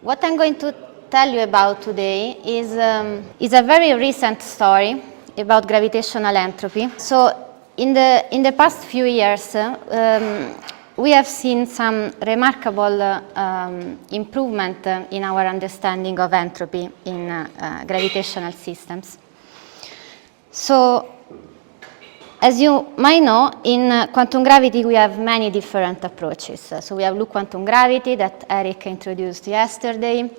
what I'm going to tell you about today is a very recent story about gravitational entropy. So in the past few years, we have seen some remarkable improvement in our understanding of entropy in gravitational systems. So, as you might know, in quantum gravity we have many different approaches. So we have loop quantum gravity that Eric introduced yesterday.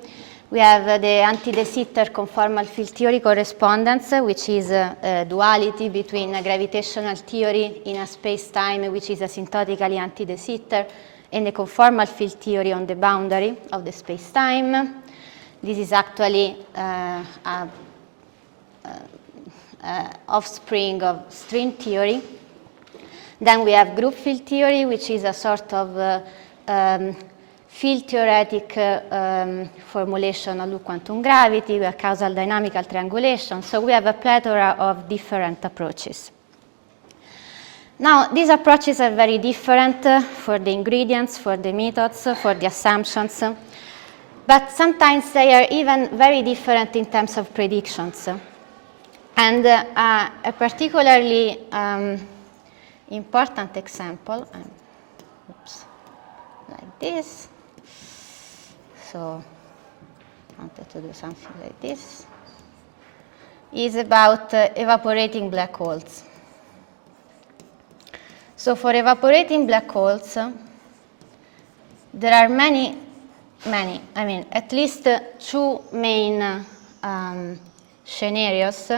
We have the anti-de Sitter conformal field theory correspondence, which is a duality between a gravitational theory in a space-time which is asymptotically anti-de Sitter and the conformal field theory on the boundary of the space-time. This is actually offspring of string theory. Then we have group field theory, which is a sort of field theoretic formulation of loop quantum gravity. We have causal dynamical triangulation. So we have a plethora of different approaches. Now, these approaches are very different for the ingredients, for the methods, for the assumptions. But sometimes they are even very different in terms of predictions. And a particularly important example, like this. So I wanted to do something like this, is about evaporating black holes. So for evaporating black holes, there are many, at least two main scenarios.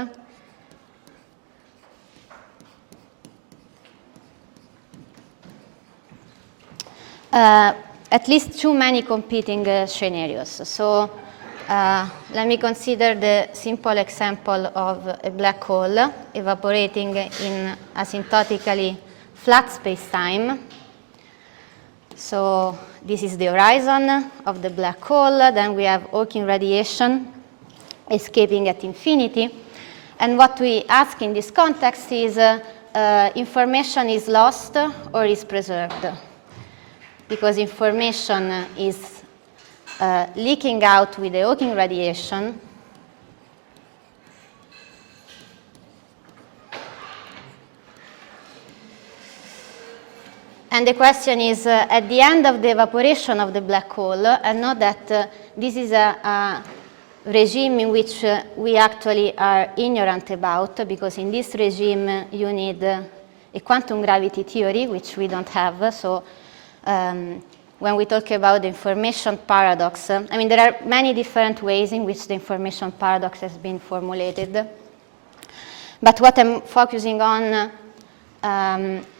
At least too many competing scenarios. So let me consider the simple example of a black hole evaporating in asymptotically flat spacetime. So this is the horizon of the black hole. Then we have Hawking radiation escaping at infinity. And what we ask in this context is information is lost or is preserved? Because information is leaking out with the Hawking radiation. And the question is, at the end of the evaporation of the black hole, and note that this is a regime in which we actually are ignorant about, because in this regime you need a quantum gravity theory, which we don't have. So when we talk about the information paradox, there are many different ways in which the information paradox has been formulated. But what I'm focusing on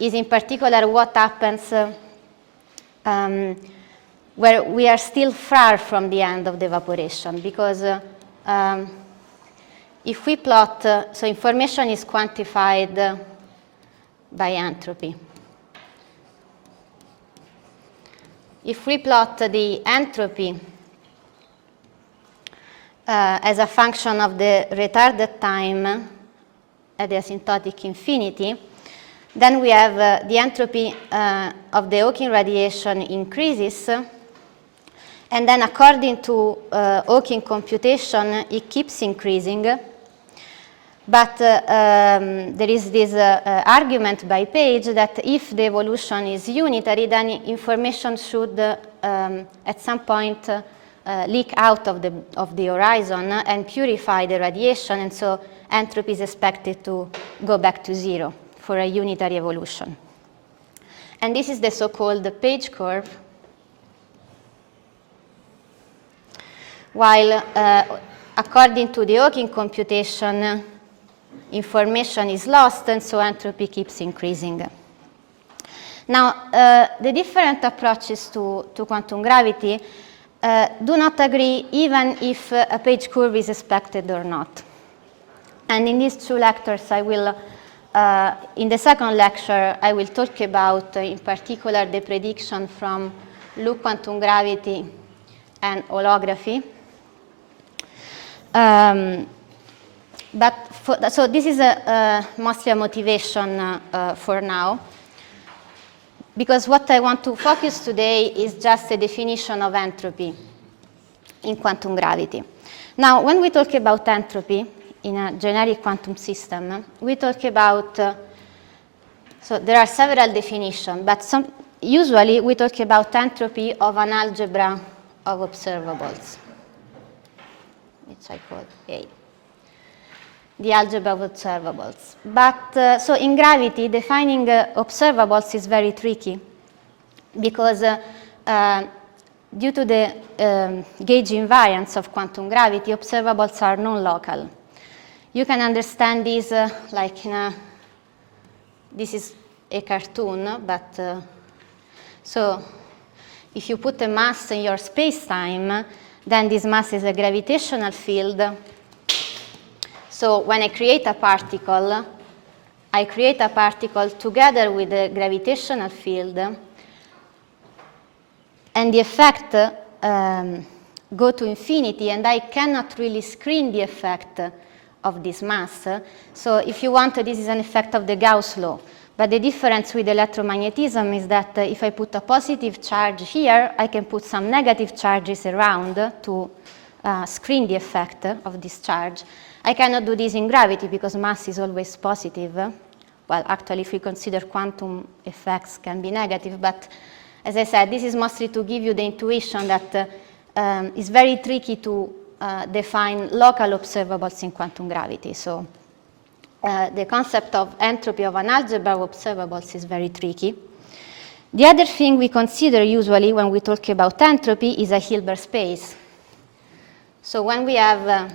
is in particular what happens where we are still far from the end of the evaporation. Because if we plot, so information is quantified by entropy. If we plot the entropy as a function of the retarded time at the asymptotic infinity, then we have the entropy of the Hawking radiation increases, and then according to Hawking computation, it keeps increasing. But there is this argument by Page that if the evolution is unitary, then information should at some point leak out of the horizon and purify the radiation, and so entropy is expected to go back to zero for a unitary evolution. And this is the so-called Page curve. While according to the Hawking computation, information is lost, and so entropy keeps increasing. Now, the different approaches to quantum gravity do not agree even if a Page curve is expected or not. And in these two lectures, I will, in the second lecture, I will talk about, in particular, the prediction from loop quantum gravity and holography. So this is mostly a motivation for now, because what I want to focus today is just a definition of entropy. in quantum gravity. Now, when we talk about entropy in a generic quantum system, we talk about, so there are several definitions, but usually we talk about entropy of an algebra of observables, which I call A, the algebra of observables. But so in gravity, defining observables is very tricky because due to the gauge invariance of quantum gravity, observables are non-local. You can understand this like in a, this is a cartoon, but so if you put a mass in your space-time, then this mass is a gravitational field. So when I create a particle together with a gravitational field, and the effect go to infinity, and I cannot really screen the effect of this mass. So if you want, this is an effect of the Gauss law. But the difference with electromagnetism is that if I put a positive charge here, I can put some negative charges around to screen the effect of this charge. I cannot do this in gravity because mass is always positive. Well, actually, if we consider quantum effects can be negative, but as I said, this is mostly to give you the intuition that it's very tricky to define local observables in quantum gravity. So the concept of entropy of an algebra of observables is very tricky. The other thing we consider usually when we talk about entropy is a Hilbert space. So when we have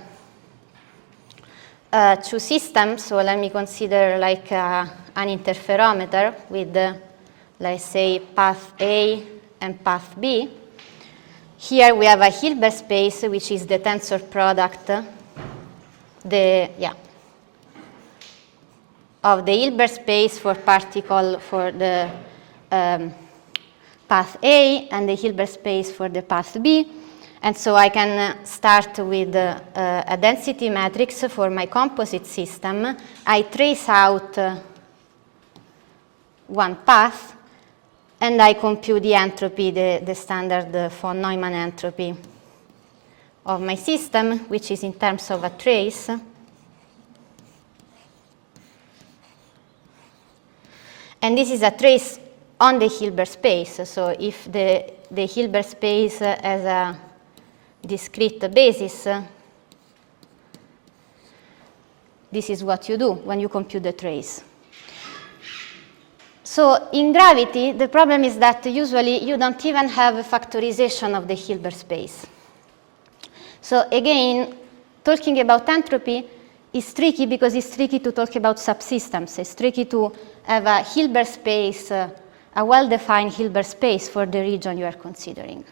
two systems, so let me consider like an interferometer with, let's say, path A and path B. Here we have a Hilbert space, which is the tensor product, of the Hilbert space for particle for the path A and the Hilbert space for the path B. And so I can start with a density matrix for my composite system. I trace out one path, and I compute the entropy, the standard von Neumann entropy of my system, which is in terms of a trace. And this is a trace on the Hilbert space. So if the Hilbert space has a discrete basis, this is what you do when you compute the trace. So in gravity, the problem is that usually you don't even have a factorization of the Hilbert space. So again, talking about entropy is tricky because it's tricky to talk about subsystems. It's tricky to have a Hilbert space, a well-defined Hilbert space for the region you are considering.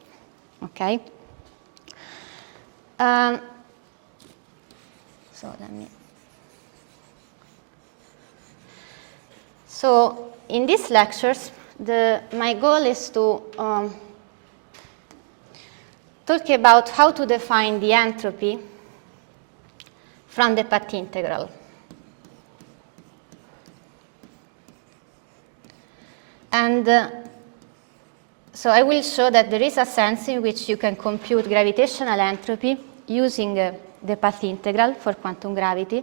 Okay? So in these lectures, my goal is to talk about how to define the entropy from the path integral. And so I will show that there is a sense in which you can compute gravitational entropy using the path integral for quantum gravity.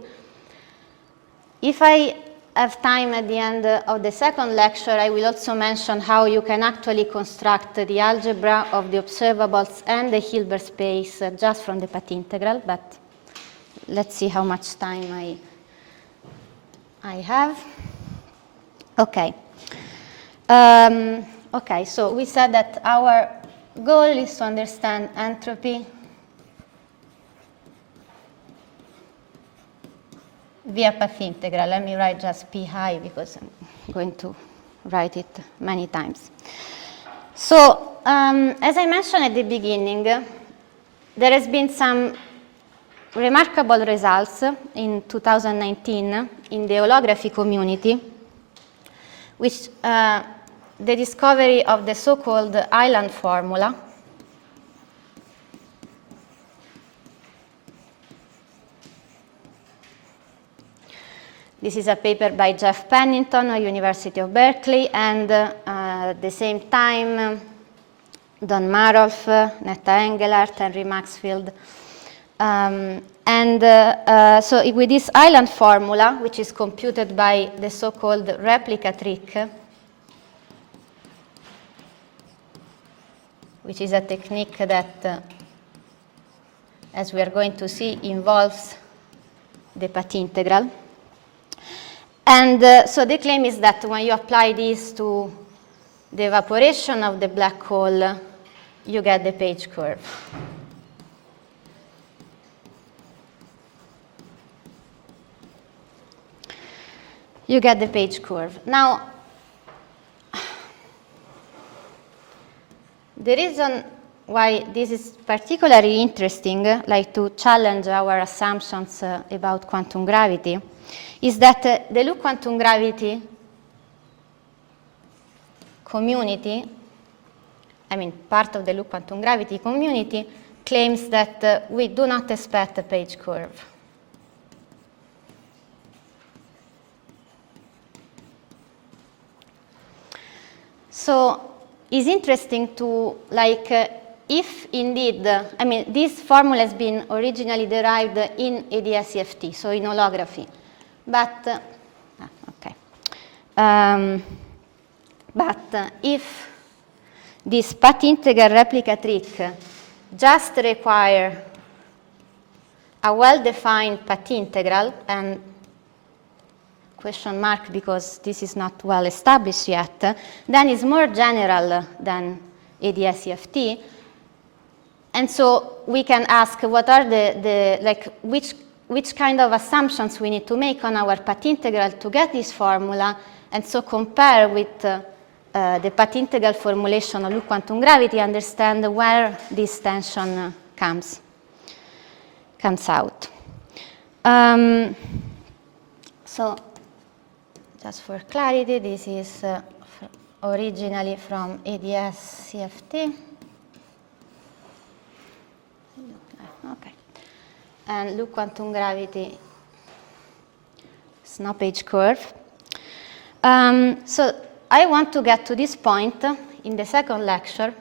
If I have time at the end of the second lecture, I will also mention how you can actually construct the algebra of the observables and the Hilbert space just from the path integral, but let's see how much time I have. Okay. Okay, so we said that our goal is to understand entropy via path integral. Let me write just p high because I'm going to write it many times. So as I mentioned at the beginning, there has been some remarkable results in 2019 in the holography community, which the discovery of the so-called island formula. This is a paper by Jeff Pennington at University of Berkeley, and at the same time, Don Marolf, Netta Engelhardt, Henry Maxfield. So with this island formula, which is computed by the so-called replica trick, which is a technique that, as we are going to see, involves the path integral. And so the claim is that when you apply this to the evaporation of the black hole, you get the Page curve. You get the Page curve. Now, the reason why this is particularly interesting, like to challenge our assumptions about quantum gravity, is that the loop quantum gravity community, I mean part of the loop quantum gravity community, claims that we do not expect a Page curve. So it's interesting to, like, if indeed, I mean, this formula has been originally derived in ADS-CFT, so in holography. But, if this path integral replica trick just require a well-defined path integral, and question mark because this is not well established yet, then it's more general than ADS-CFT. And so we can ask what are which kind of assumptions we need to make on our path integral to get this formula, and so compare with the path integral formulation of loop quantum gravity, understand where this tension comes out. So just for clarity, this is originally from ADS-CFT. Okay. And loop quantum gravity is no Page curve. So I want to get to this point in the second lecture,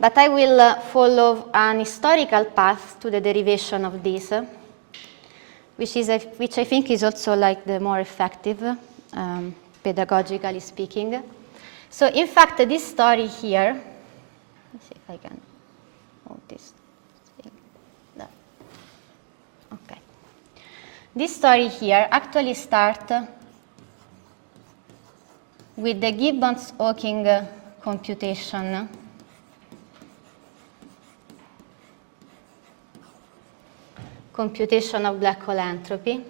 but I will follow an historical path to the derivation of this, which I think is also like the more effective, pedagogically speaking. So in fact, this story here, let's see if I can move this thing. No. Okay. This story here actually starts with the Gibbons-Hawking computation of black hole entropy.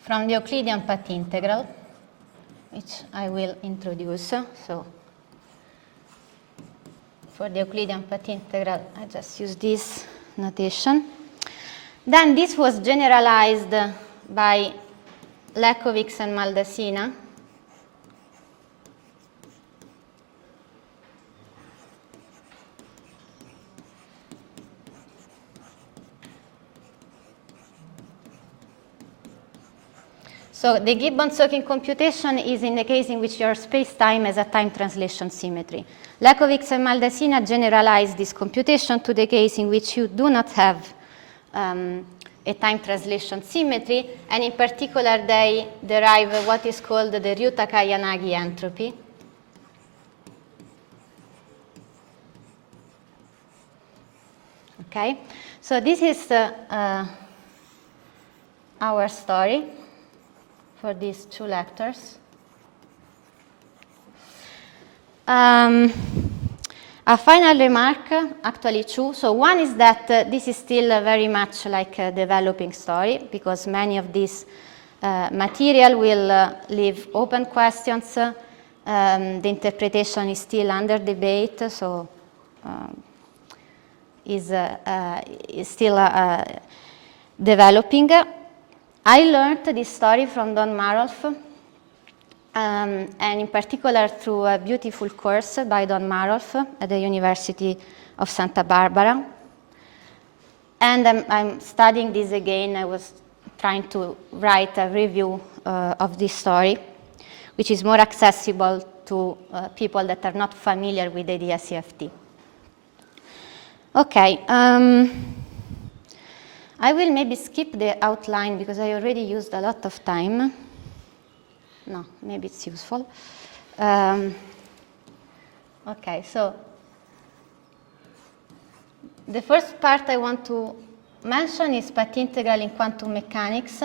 From the Euclidean path integral, which I will introduce. So for the Euclidean path integral, I just use this notation. Then this was generalized by Lekovitz and Maldacena. So the Gibbons-Hawking computation is in the case in which your space-time has a time translation symmetry. Lekovitz and Maldacena generalized this computation to the case in which you do not have a time translation symmetry, and in particular they derive what is called the Ryuta-Kayanagi entropy. Okay, so this is our story for these two lectures. A final remark, actually two. So one is that this is still very much like a developing story, because many of this material will leave open questions. The interpretation is still under debate, so is still developing. I learned this story from Don Marolf, and in particular through a beautiful course by Don Marolf at the University of Santa Barbara. And I'm studying this again. I was trying to write a review of this story, which is more accessible to people that are not familiar with the idea CFT. Okay, I will maybe skip the outline because I already used a lot of time. No, maybe it's useful. Okay, so the first part I want to mention is path integral in quantum mechanics.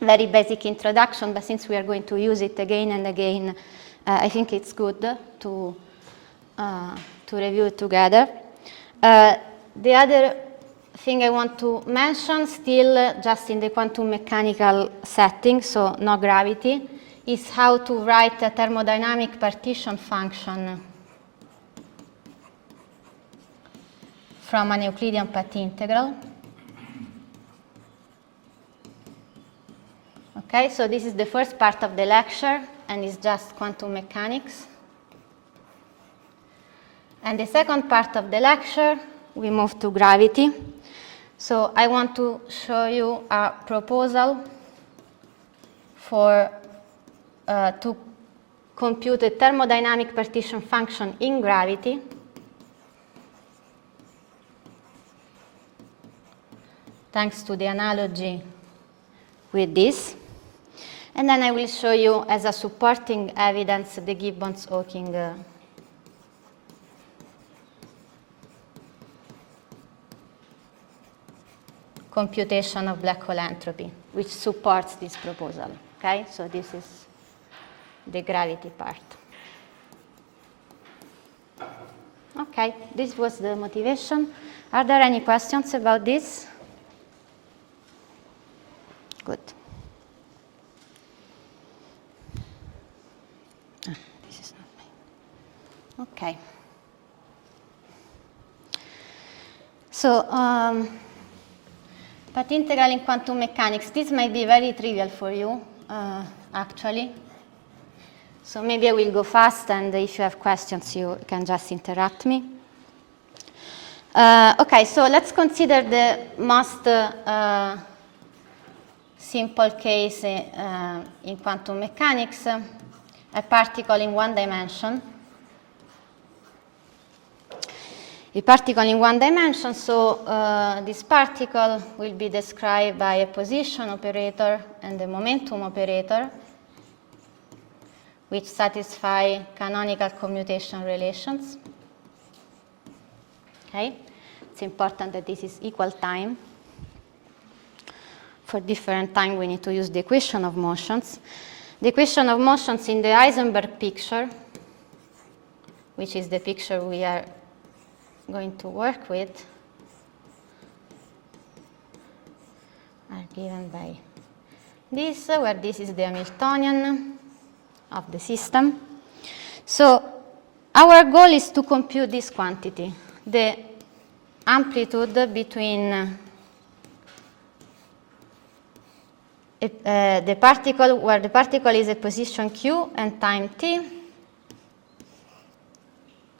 Very basic introduction, but since we are going to use it again and again, I think it's good to review it together. The other thing I want to mention, still just in the quantum mechanical setting, so no gravity, is how to write a thermodynamic partition function from an Euclidean path integral. Okay, so this is the first part of the lecture, and it's just quantum mechanics. And the second part of the lecture, we move to gravity. So I want to show you a proposal for to compute a thermodynamic partition function in gravity thanks to the analogy with this. And then I will show you as a supporting evidence the Gibbons-Hawking computation of black hole entropy, which supports this proposal. Okay, so this is the gravity part. Okay, this was the motivation. Are there any questions about this? Good. This is not mine. Okay. So, path integral in quantum mechanics. This might be very trivial for you, actually. So maybe I will go fast, and if you have questions, you can just interrupt me. Okay, so let's consider the most simple case in quantum mechanics, a particle in one dimension. A particle in one dimension, so this particle will be described by a position operator and a momentum operator, which satisfy canonical commutation relations. Okay, it's important that this is equal time. For different time, we need to use the equation of motions. The equation of motions in the Heisenberg picture, which is the picture we are going to work with, are given by this, where this is the Hamiltonian of the system. So our goal is to compute this quantity, the amplitude between the particle, where the particle is at position q and time t,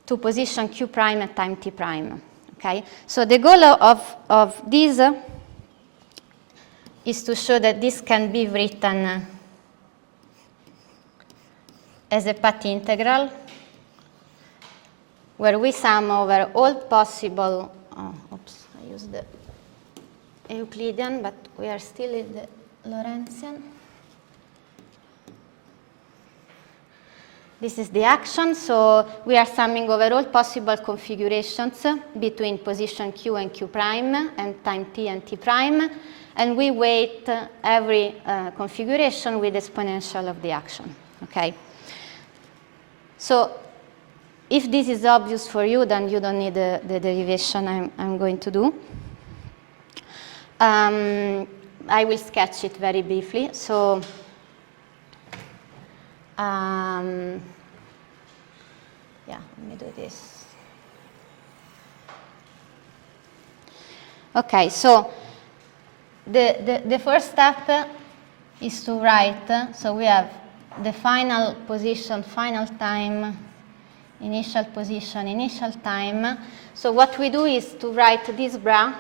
to position q prime at time t prime. Okay? So the goal of this is to show that this can be written as a path integral, where we sum over all possible, oops, I used the Euclidean, but we are still in the Lorentzian. This is the action, so we are summing over all possible configurations between position q and q prime and time t and t prime, and we weight every configuration with exponential of the action. Okay? So if this is obvious for you, then you don't need the derivation I'm going to do. I will sketch it very briefly. So yeah, let me do this. Okay, so the first step is to write, so we have the final position, final time, initial position, initial time. So what we do is to write this bra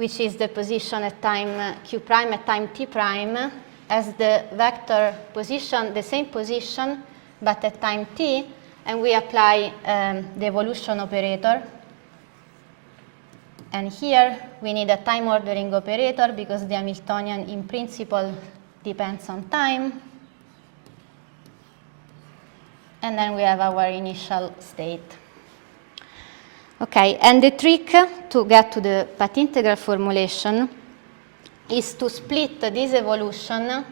which is the position at time q prime at time t prime, as the vector position, the same position, but at time t, and we apply the evolution operator. And here we need a time ordering operator because the Hamiltonian in principle depends on time. And then we have our initial state. Okay, and the trick to get to the path integral formulation is to split this evolution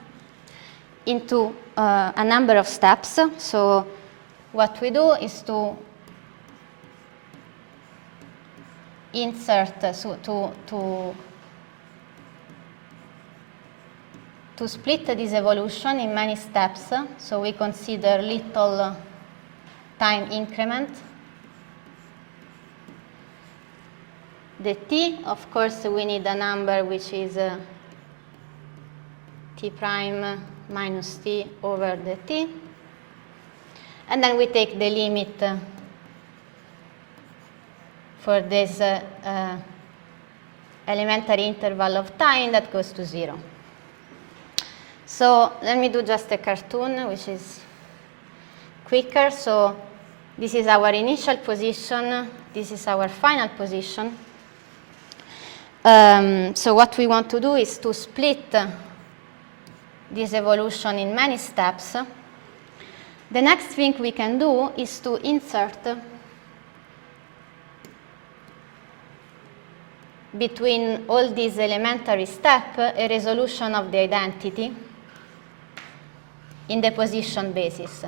into a number of steps. So what we do is to insert, to split this evolution in many steps. So we consider little time increment. The t, of course, we need a number which is t prime minus t over the t. And then we take the limit for this elementary interval of time that goes to 0. So let me do just a cartoon, which is quicker. So this is our initial position. This is our final position. So what we want to do is to split this evolution in many steps. The next thing we can do is to insert between all these elementary steps a resolution of the identity in the position basis.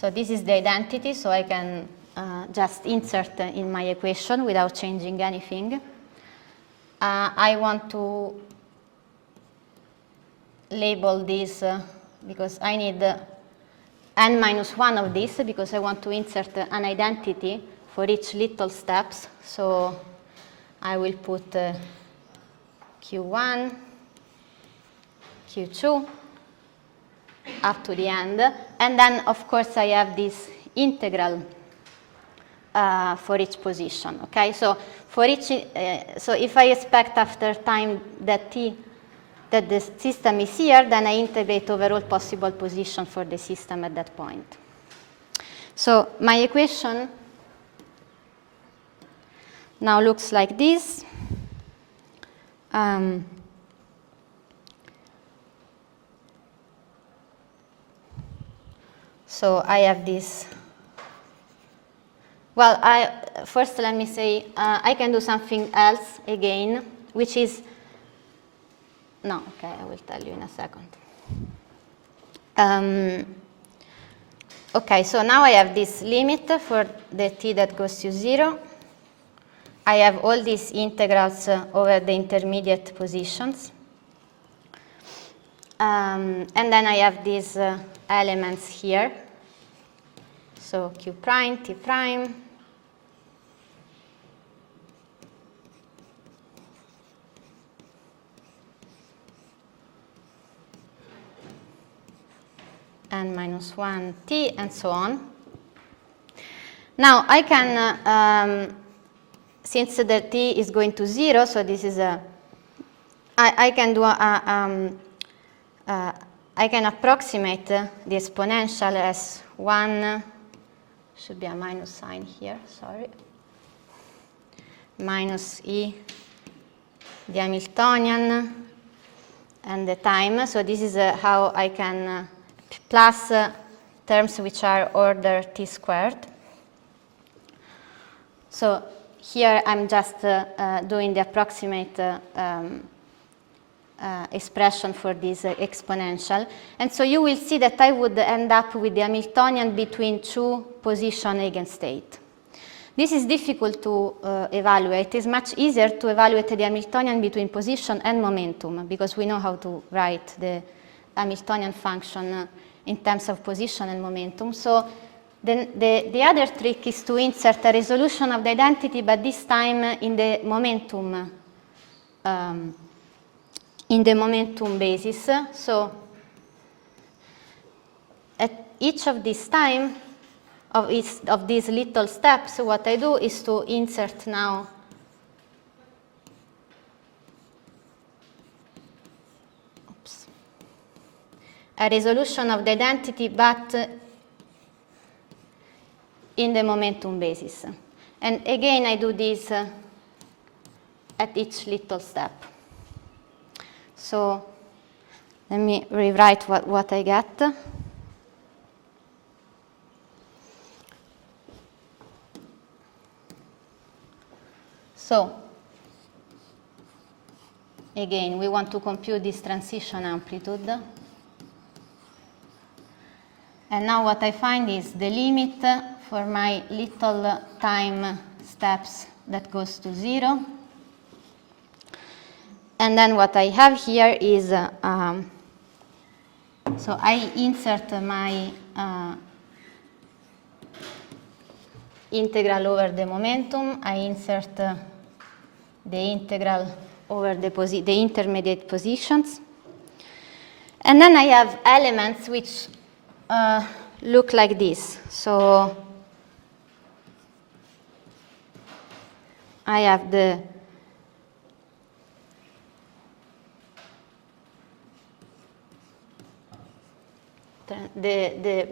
So this is the identity, so I can just insert in my equation without changing anything. I want to label this because I need n minus 1 of this because I want to insert an identity for each little steps. So I will put Q1, Q2, up to the end. And then, of course, I have this integral for each position. Okay, so for each, so if I expect after time that t that the system is here, then I integrate over all possible positions for the system at that point. So my equation now looks like this. So I have this. Well, first let me say I can do something else again, which is, no, okay, I will tell you in a second. Okay, so now I have this limit for the t that goes to 0. I have all these integrals over the intermediate positions. And then I have these elements here. So q prime, t prime. N minus 1 t, and so on. Now I can, since the t is going to 0, so this is a, I can do I can approximate the exponential as 1, should be a minus sign here, sorry, minus e, the Hamiltonian, and the time. So this is how I can plus terms which are order t squared. So here I'm just doing the approximate expression for this exponential. And so you will see that I would end up with the Hamiltonian between two position eigenstate. This is difficult to evaluate. It's much easier to evaluate the Hamiltonian between position and momentum because we know how to write the Hamiltonian function in terms of position and momentum. So then the other trick is to insert a resolution of the identity, but this time in the momentum basis. So at each of this time, of these little steps, what I do is to insert now a resolution of the identity, but in the momentum basis. And again, I do this at each little step. So let me rewrite what I get. So again, we want to compute this transition amplitude. And now what I find is the limit for my little time steps that goes to 0. And then what I have here is, so I insert my integral over the momentum. I insert the integral over the intermediate positions. And then I have elements which look like this. So I have the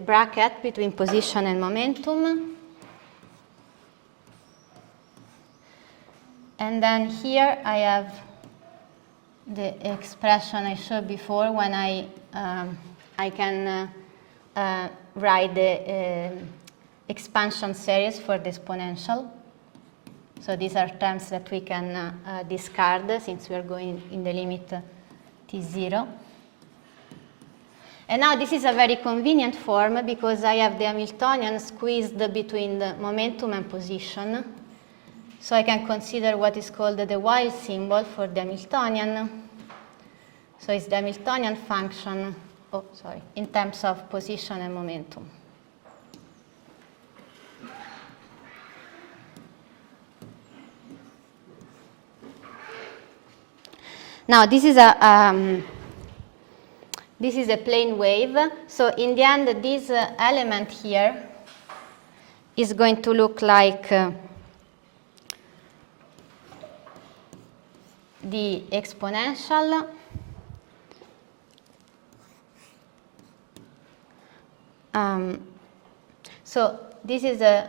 bracket between position and momentum. And then here I have the expression I showed before when I can write the expansion series for the exponential. So these are terms that we can discard since we are going in the limit t0. And now this is a very convenient form because I have the Hamiltonian squeezed between the momentum and position. So I can consider what is called the while symbol for the Hamiltonian. So it's the Hamiltonian function, in terms of position and momentum. Now this is a plane wave. So in the end, this element here is going to look like the exponential so this is a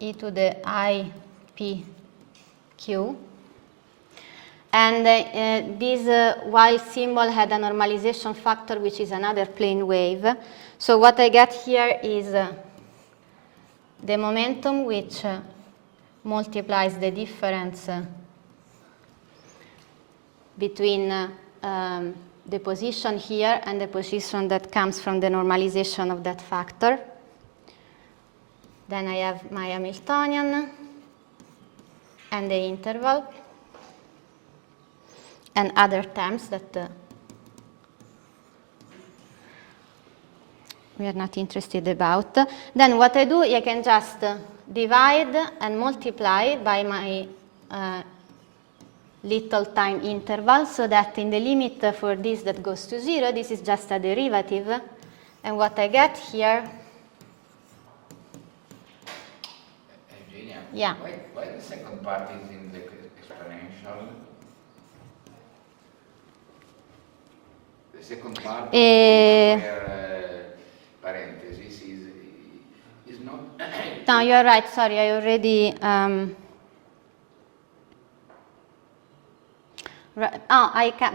e to the I p q. And this while symbol had a normalization factor, which is another plane wave. So what I get here is the momentum, which multiplies the difference between the position here and the position that comes from the normalization of that factor. Then I have my Hamiltonian and the interval and other terms that we are not interested about. Then what I do, I can just divide and multiply by my little time interval, so that in the limit for this that goes to 0, this is just a derivative. And what I get here, Eugenia, yeah. Why the second part is in the exponential? The second part of the parenthesis is not... No, you're right, sorry, I already...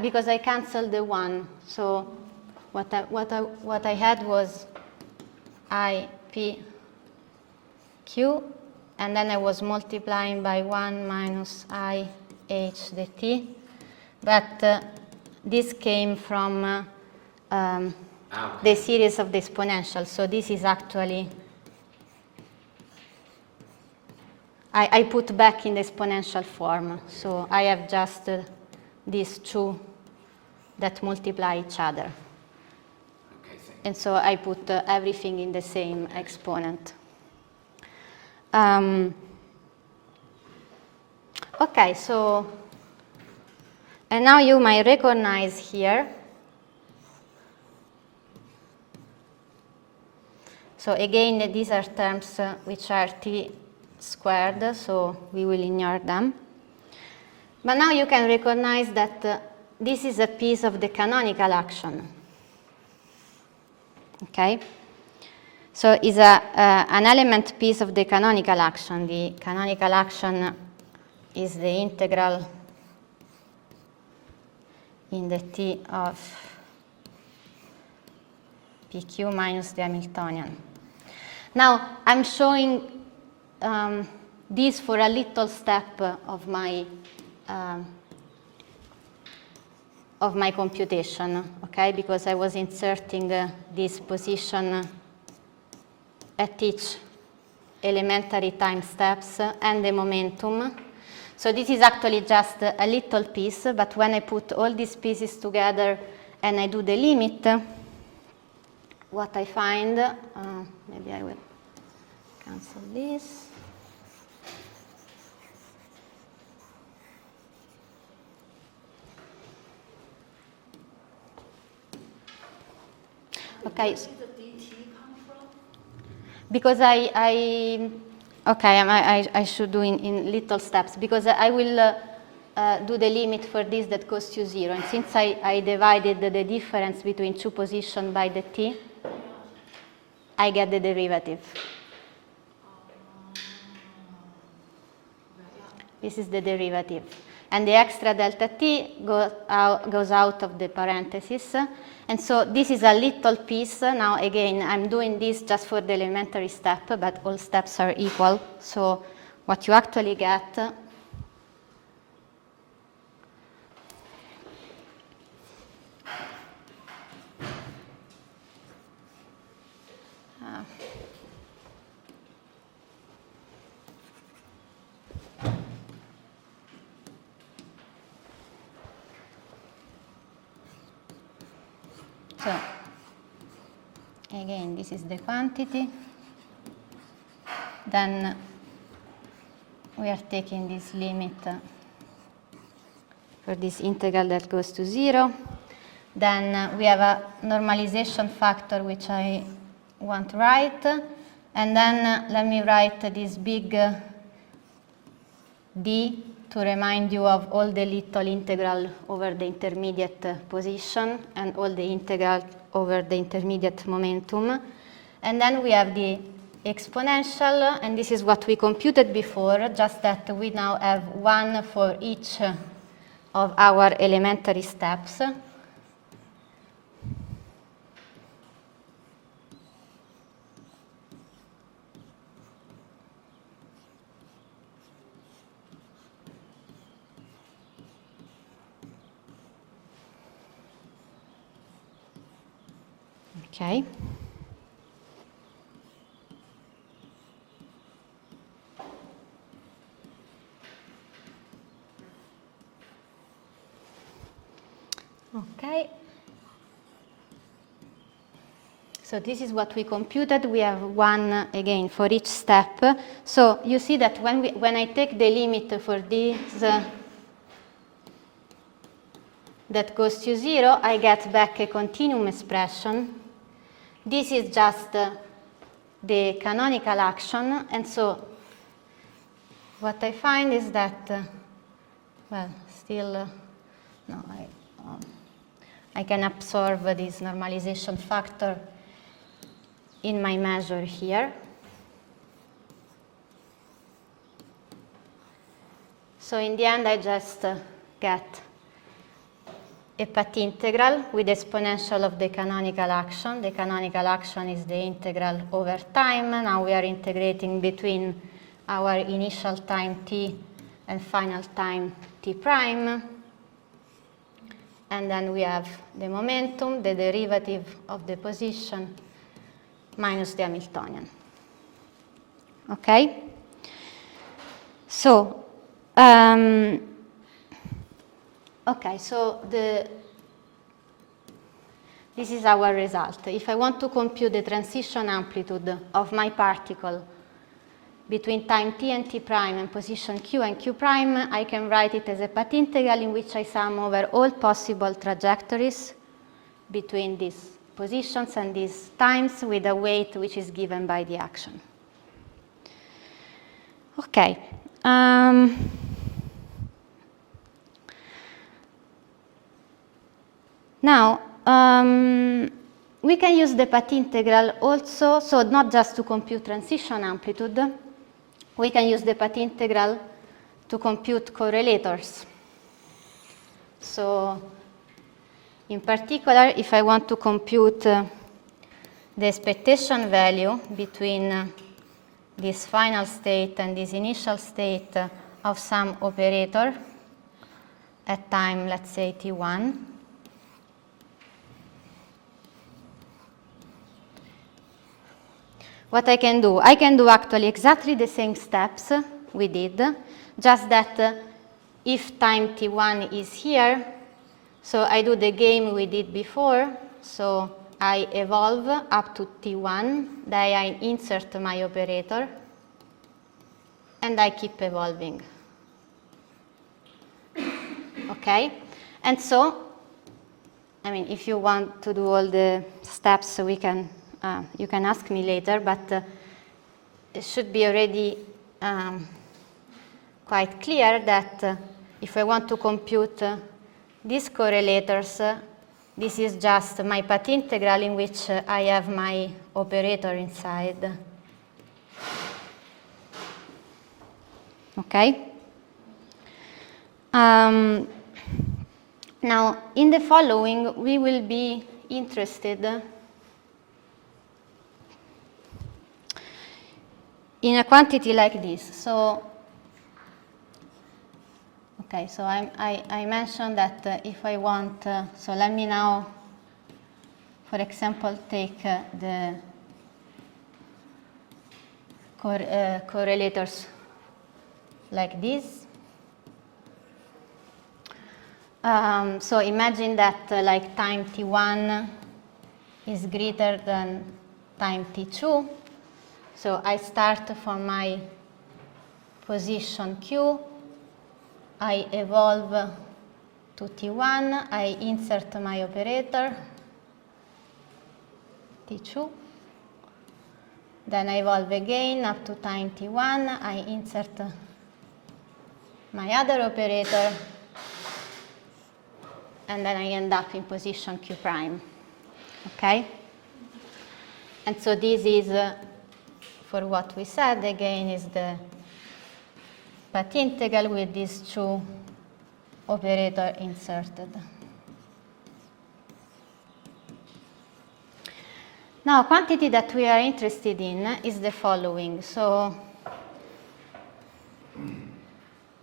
because I canceled the 1. So what I had was I, P, Q, and then I was multiplying by 1 minus I, H, the T. But this came from the series of the exponential. So this is actually... I put back in the exponential form. So I have just... these two that multiply each other. Okay, and so I put everything in the same exponent. Okay, so, and now you might recognize here. So again, these are terms which are t squared, so we will ignore them. But now you can recognize that this is a piece of the canonical action. Okay? So it's an element piece of the canonical action. The canonical action is the integral in the T of PQ minus the Hamiltonian. Now, I'm showing this for a little step of my computation, okay? Because I was inserting this position at each elementary time steps and the momentum. So this is actually just a little piece, but when I put all these pieces together and I do the limit, what I find, maybe I will cancel this. Okay. Because I should do in little steps, because I will do the limit for this that goes to 0. And since I divided the difference between two positions by the t, I get the derivative. This is the derivative. And the extra delta t goes out of the parentheses. And so this is a little piece. Now again, I'm doing this just for the elementary step, but all steps are equal. So what you actually get so again, this is the quantity. Then we are taking this limit for this integral that goes to 0. Then we have a normalization factor which I want to write. And then let me write this big D to remind you of all the little integral over the intermediate position and all the integral over the intermediate momentum. And then we have the exponential, and this is what we computed before, just that we now have one for each of our elementary steps. Okay. Okay. So this is what we computed. We have one again for each step. So you see that when I take the limit for this that goes to 0, I get back a continuum expression. This is just the canonical action, and so what I find is that, well, still, no, I can absorb this normalization factor in my measure here. So in the end, I just get a path integral with exponential of the canonical action. The canonical action is the integral over time. Now we are integrating between our initial time t and final time t prime. And then we have the momentum, the derivative of the position, minus the Hamiltonian. Okay? So, okay, so this is our result. If I want to compute the transition amplitude of my particle between time t and t prime and position q and q prime, I can write it as a path integral in which I sum over all possible trajectories between these positions and these times with a weight which is given by the action. Okay. Now, we can use the path integral also, so not just to compute transition amplitude, we can use the path integral to compute correlators. So, in particular, if I want to compute the expectation value between this final state and this initial state of some operator at time, let's say t1, what I can do actually exactly the same steps we did, just that if time t1 is here, so I do the game we did before, so I evolve up to t1, then I insert my operator, and I keep evolving. Okay? And so, I mean, if you want to do all the steps, we can, you can ask me later, but it should be already quite clear that if I want to compute these correlators, this is just my path integral in which I have my operator inside. Okay? Now, in the following, we will be interested in a quantity like this. So, okay, so I mentioned that if I want, so let me now, for example, take the correlators like this. So imagine that like time t1 is greater than time t2. So I start from my position q, I evolve to t1, I insert my operator, t2, then I evolve again up to time t1, I insert my other operator, and then I end up in position q prime. Okay? And so this is, for what we said, again, is the path integral with these two operators inserted. Now, quantity that we are interested in is the following. So,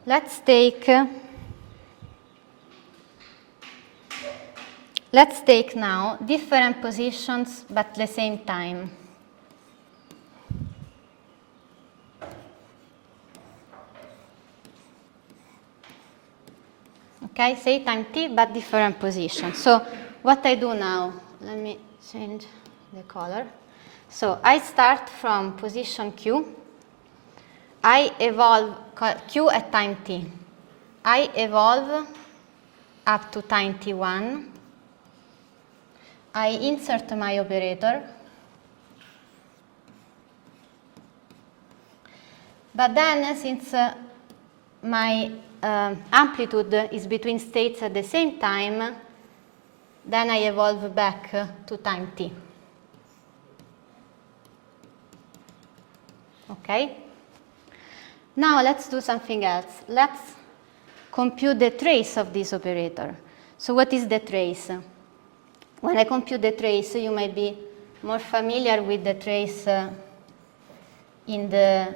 let's take now different positions but at the same time. Okay, say time t but different positions. So what I do now, let me change the color. So I start from position q. I evolve q at time t. I evolve up to time t1. I insert my operator. But then, since my amplitude is between states at the same time, then I evolve back to time t. Okay? Now let's do something else. Let's compute the trace of this operator. So what is the trace? When I compute the trace, you might be more familiar with the trace in the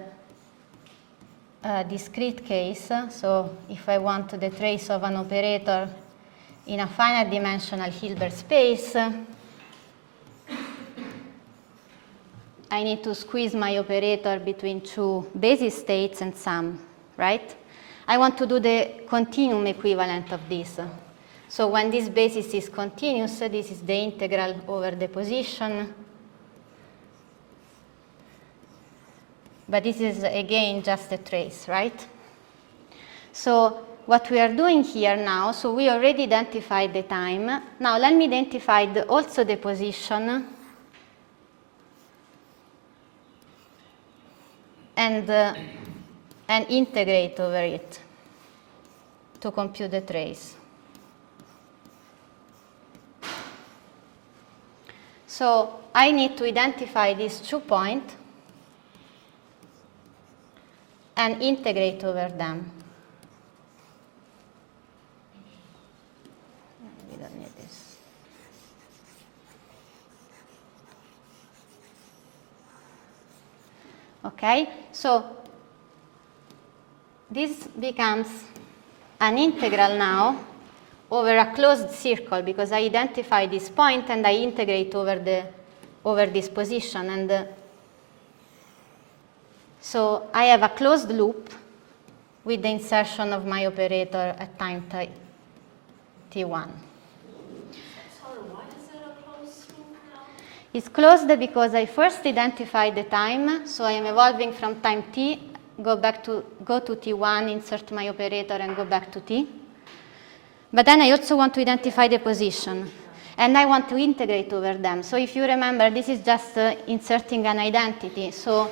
discrete case. So if I want the trace of an operator in a finite dimensional Hilbert space, I need to squeeze my operator between two basis states and sum, right? I want to do the continuum equivalent of this. So when this basis is continuous, this is the integral over the position. But this is, again, just a trace, right? So what we are doing here now, so we already identified the time. Now let me identify also the position and integrate over it to compute the trace. So I need to identify these 2 points and integrate over them. We don't need this. Okay, so this becomes an integral now over a closed circle because I identify this point and I integrate over this position. And so I have a closed loop with the insertion of my operator at time t1. Sorry, why is it a closed loop now? It's closed because I first identify the time, so I am evolving from time t, go to t1, insert my operator, and go back to t. But then I also want to identify the position, and I want to integrate over them. So if you remember, this is just inserting an identity, so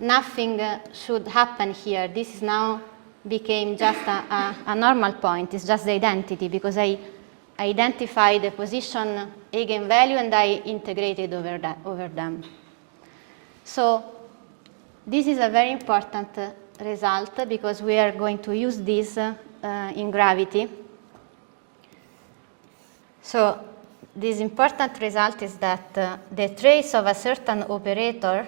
nothing should happen here. This is now became just a normal point. It's just the identity because I identify the position eigenvalue and I integrated over them. So this is a very important result because we are going to use this in gravity. So this important result is that the trace of a certain operator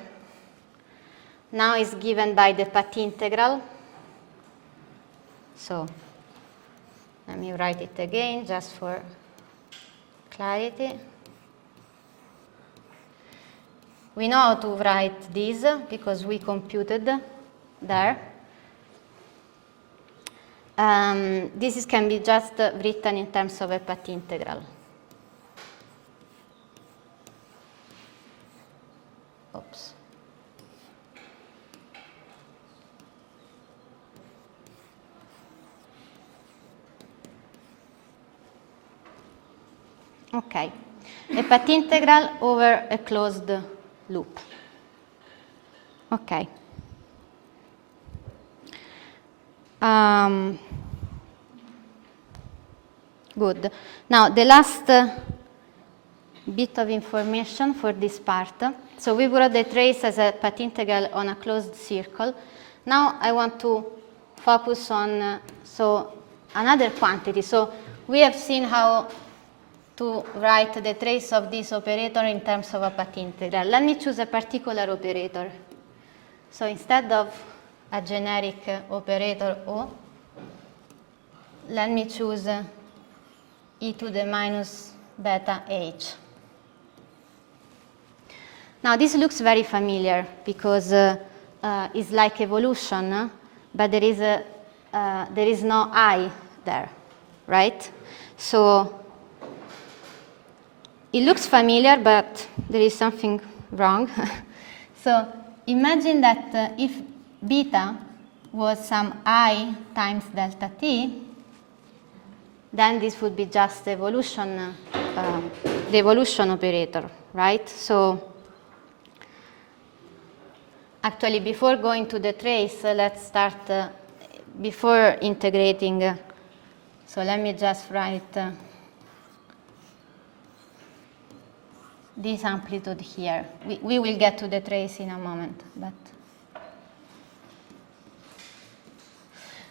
now is given by the path integral. So let me write it again just for clarity. We know how to write this because we computed there. This can be just written in terms of a path integral. Oops. Okay, a path integral over a closed loop. Okay. Good. Now the last bit of information for this part. So we brought the trace as a path integral on a closed circle. Now I want to focus on another quantity. So we have seen how to write the trace of this operator in terms of a path integral. Let me choose a particular operator. So instead of a generic operator O, let me choose e to the minus beta h. Now this looks very familiar because it's like evolution, but there is no I there, right? So it looks familiar, but there is something wrong. So imagine that if beta was some I times delta t, then this would be just the evolution operator, right? So actually, before going to the trace, let's start before integrating. So let me just write this amplitude here. We will get to the trace in a moment. But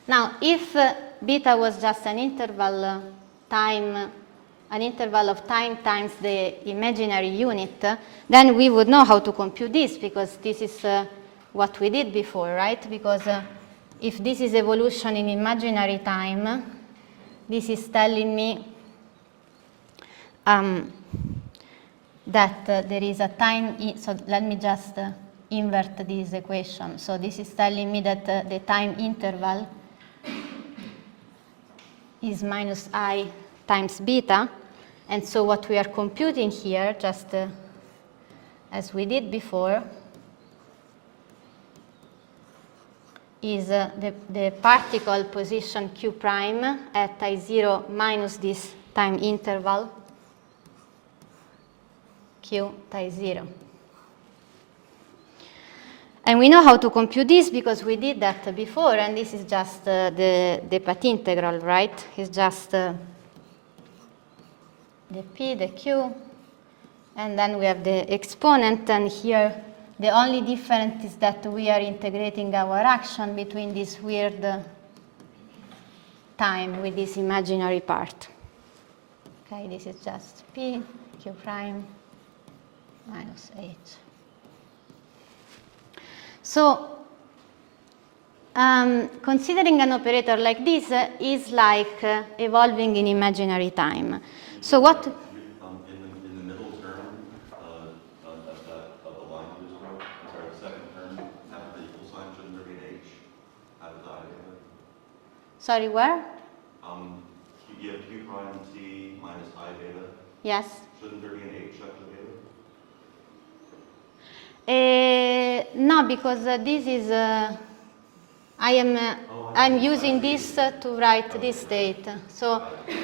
now, if beta was just an interval of time times the imaginary unit, then we would know how to compute this because this is what we did before, right? Because if this is evolution in imaginary time, this is telling me that there is a time, so let me just invert this equation. So this is telling me that the time interval is minus I times beta, and so what we are computing here, just as we did before, is the particle position q prime at I0 minus this time interval q I0. And we know how to compute this because we did that before, and this is just the path integral, right? It's just the p, the q, and then we have the exponent, and here the only difference is that we are integrating our action between this weird time with this imaginary part. Okay, this is just p, q prime, minus h. So, considering an operator like this is like evolving in imaginary time. So what? In the middle term of the line you just wrote, I'm sorry, the second term after the equal sign, shouldn't there be an h after the I beta? Sorry, where? You have q prime t minus I beta. Yes. Shouldn't there be an h after beta? No, because this is, I'm using this to write this state. So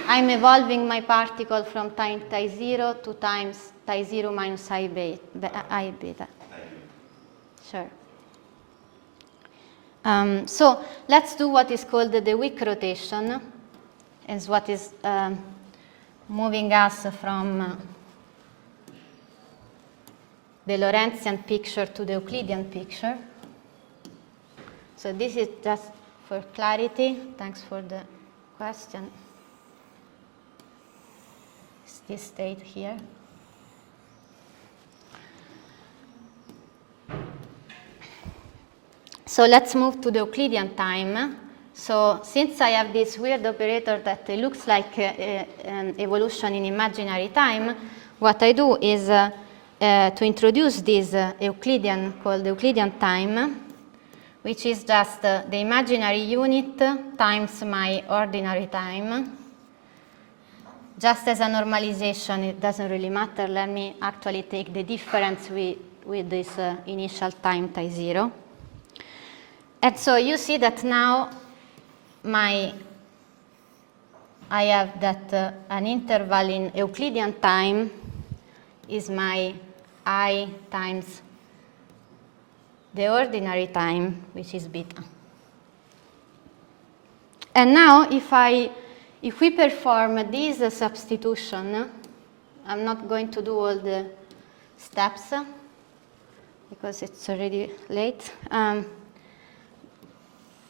I'm evolving my particle from time t0 to times t0 minus I beta. Sure. So let's do what is called the weak rotation, is what is moving us from the Lorentzian picture to the Euclidean picture. So this is just for clarity. Thanks for the question. It's this state here. So let's move to the Euclidean time. So since I have this weird operator that looks like an evolution in imaginary time, what I do is to introduce this Euclidean called Euclidean time, which is just the imaginary unit times my ordinary time. Just as a normalization, it doesn't really matter. Let me actually take the difference with this initial time t0. And so you see that now I have that an interval in Euclidean time is my I times the ordinary time, which is beta. And now if we perform this substitution, I'm not going to do all the steps because it's already late.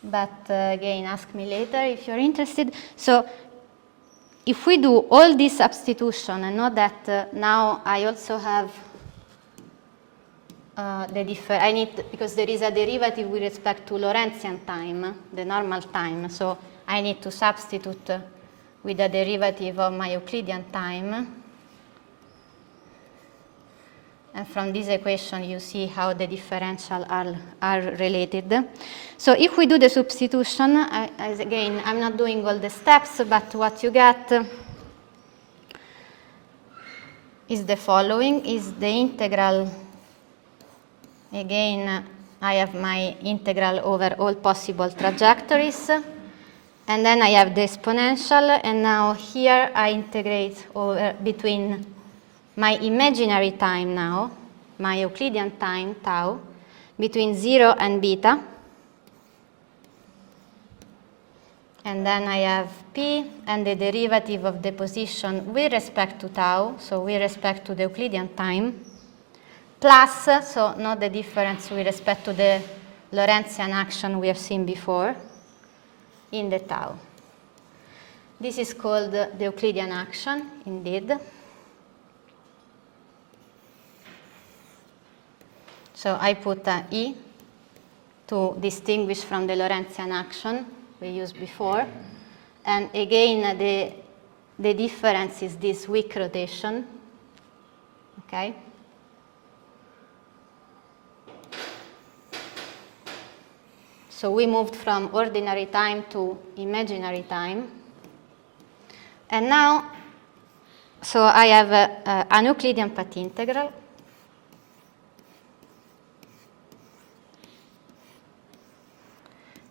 But again, ask me later if you're interested. So if we do all this substitution and know that now I also have because there is a derivative with respect to Lorentzian time, the normal time. So I need to substitute with the derivative of my Euclidean time. And from this equation, you see how the differential are related. So if we do the substitution, again, I'm not doing all the steps, but what you get is the following, is the integral. Again, I have my integral over all possible trajectories. And then I have the exponential. And now here I integrate over between my imaginary time now, my Euclidean time, tau, between 0 and beta. And then I have p and the derivative of the position with respect to tau, so with respect to the Euclidean time, plus, so not the difference with respect to the Lorentzian action we have seen before, in the tau. This is called the Euclidean action, indeed. So I put E to distinguish from the Lorentzian action we used before. And again, the difference is this weak rotation. Okay? So we moved from ordinary time to imaginary time. And now, so I have an Euclidean path integral.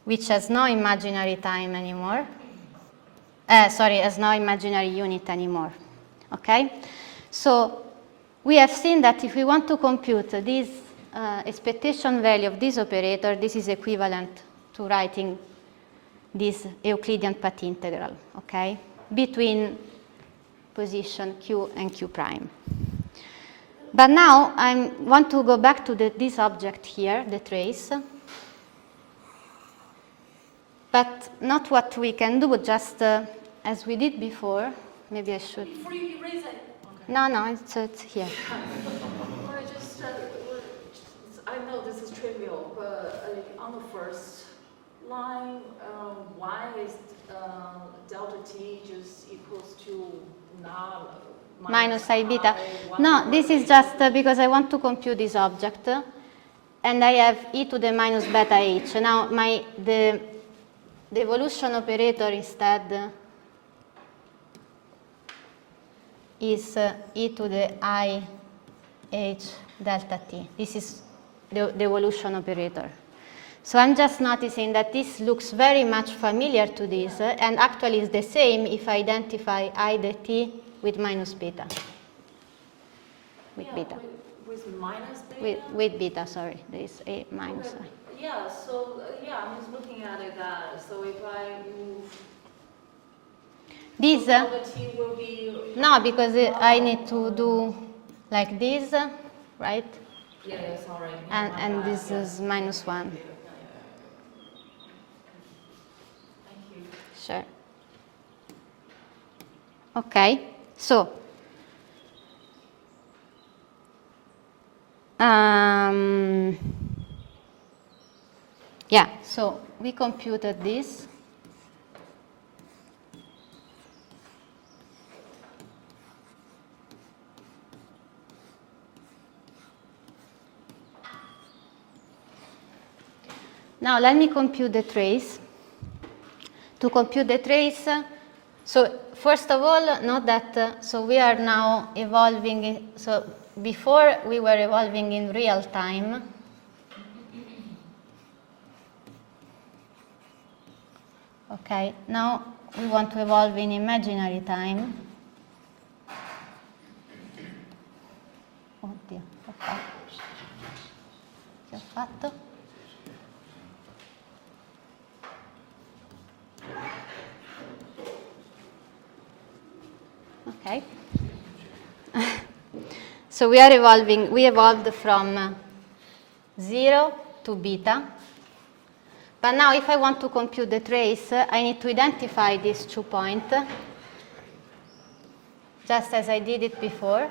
which has no imaginary time anymore. Sorry, has no imaginary unit anymore. Okay? So we have seen that if we want to compute this expectation value of this operator, this is equivalent to writing this Euclidean path integral, okay, between position q and q prime. But now I want to go back to this object here, the trace, but not what we can do, just as we did before. Maybe I should. Before you erase it. Okay. No, it's here. Or just, I know this is trivial, but on the first line, y is delta t just equals to now Minus I beta. No, this is just because I want to compute this object, and I have e to the minus beta h. Now the evolution operator instead is e to the I h delta t. This is the evolution operator. So I'm just noticing that this looks very much familiar to this, and actually is the same if I identify I the t with minus beta. With beta. With minus beta? With beta, sorry. There is a minus. Okay. Yeah, so I'm just looking at it so if I move this, delta t will be no, because I need to do like this, right? yeah, sorry. And this is minus 1. Thank you. Sure. Okay, so yeah, so we computed this. Now let me compute the trace. To compute the trace, so first of all, note that so we are now evolving. So before we were evolving in real time. Okay, now we want to evolve in imaginary time. Oddio, che ho fatto? Okay. So we evolved from 0 to beta. But now if I want to compute the trace, I need to identify these 2 points, just as I did it before.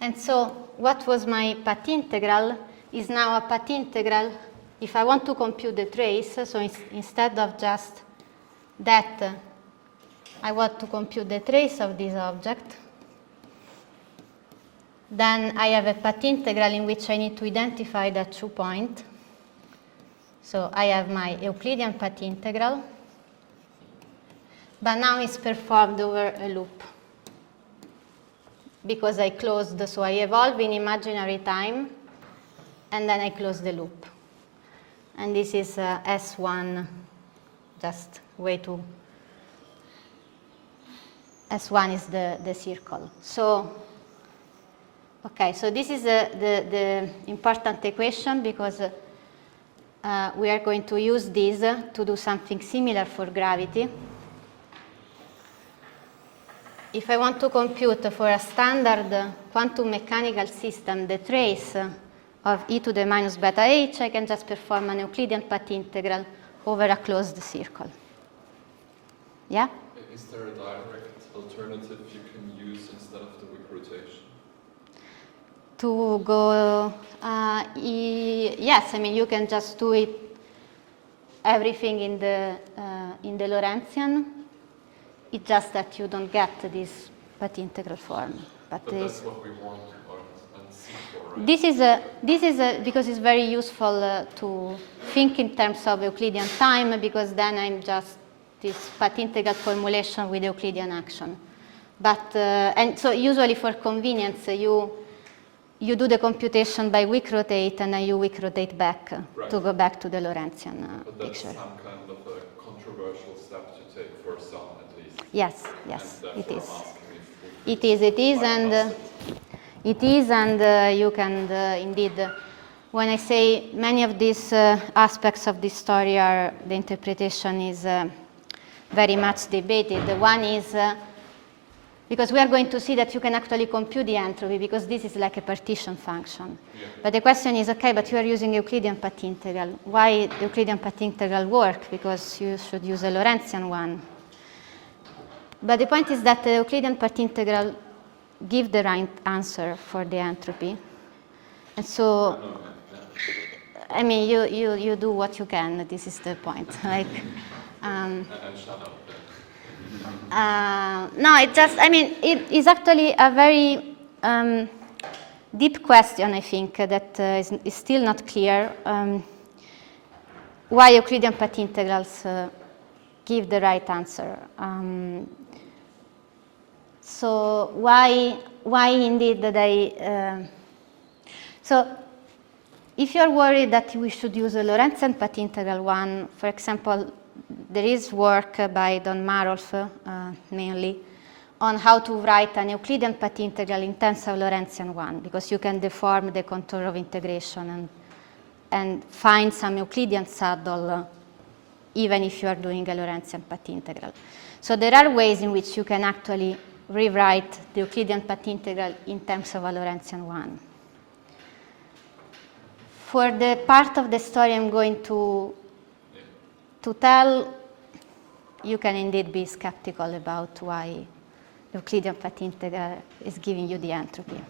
And so what was my path integral is now a path integral. If I want to compute the trace, so instead of just that, I want to compute the trace of this object. Then I have a path integral in which I need to identify that 2 point. So I have my Euclidean path integral, but now it's performed over a loop. Because I closed, so I evolve in imaginary time, and then I close the loop. And this is S1, just way to, S1 is the circle. So, okay, so this is the important equation because we are going to use this to do something similar for gravity. If I want to compute for a standard quantum mechanical system the trace of e to the minus beta h, I can just perform an Euclidean path integral over a closed circle. Yeah? Is there a direct alternative you can use instead of the weak rotation? To go, yes, I mean you can just do it everything in the Lorentzian. It's just that you don't get this path integral form. But that's what we want and see for, right? This is because it's very useful to think in terms of Euclidean time, because then I'm just this path integral formulation with Euclidean action. But and so usually for convenience you you do the computation by weak rotate and then you weak rotate back Right. to go back to the Lorentzian But that's picture. some kind of a controversial step to take for some, at least. Yes, yes, And it therefore is. I'm asking if we It could is, bypass and you can indeed, when I say many of these aspects of this story are, the interpretation is very much debated. The one is, because we are going to see that you can actually compute the entropy, because this is like a partition function. Yeah. But the question is, okay, but you are using Euclidean path integral. Why the Euclidean path integral work? Because you should use a Lorentzian one. But the point is that the Euclidean path integral give the right answer for the entropy. And so, I mean, you do what you can. This is the point. Like, And shut up. no, it just, I mean, it is actually a very deep question, I think, that is still not clear. Why Euclidean path integrals give the right answer. So why indeed they, so if you're worried that we should use a Lorentzian path integral one, for example, there is work by Don Marolf mainly on how to write an Euclidean path integral in terms of Lorentzian one, because you can deform the contour of integration and find some Euclidean saddle even if you are doing a Lorentzian path integral. So there are ways in which you can actually rewrite the Euclidean path integral in terms of a Lorentzian one. For the part of the story I'm going to tell, you can indeed be skeptical about why the Euclidean path integral is giving you the entropy.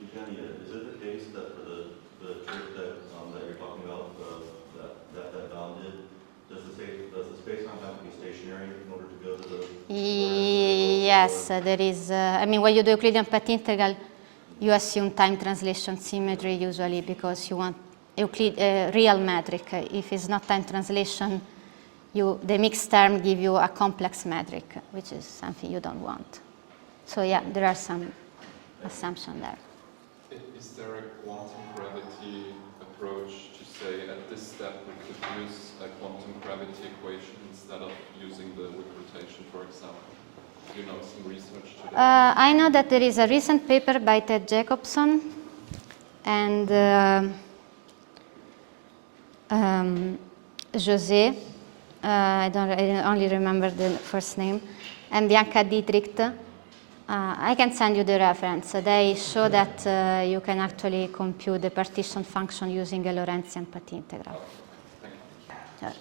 Eugenia, is it the case that for the trick that you're talking about, that Don did, does the space-time have to be stationary in order to go to the... Yes, there is. I mean, when you do Euclidean path integral, you assume time translation symmetry usually because you want real metric. If it's not time translation, the mixed term give you a complex metric, which is something you don't want. So yeah, there are some assumptions there. Is there a quantum gravity approach to say at this step we could use a quantum gravity equation instead of using the weak rotation, for example? Do you know some research to that? I know that there is a recent paper by Ted Jacobson and José, I only remember the first name, and Bianca Dietrich. I can send you the reference. They show that you can actually compute the partition function using a Lorentzian path integral. Sure.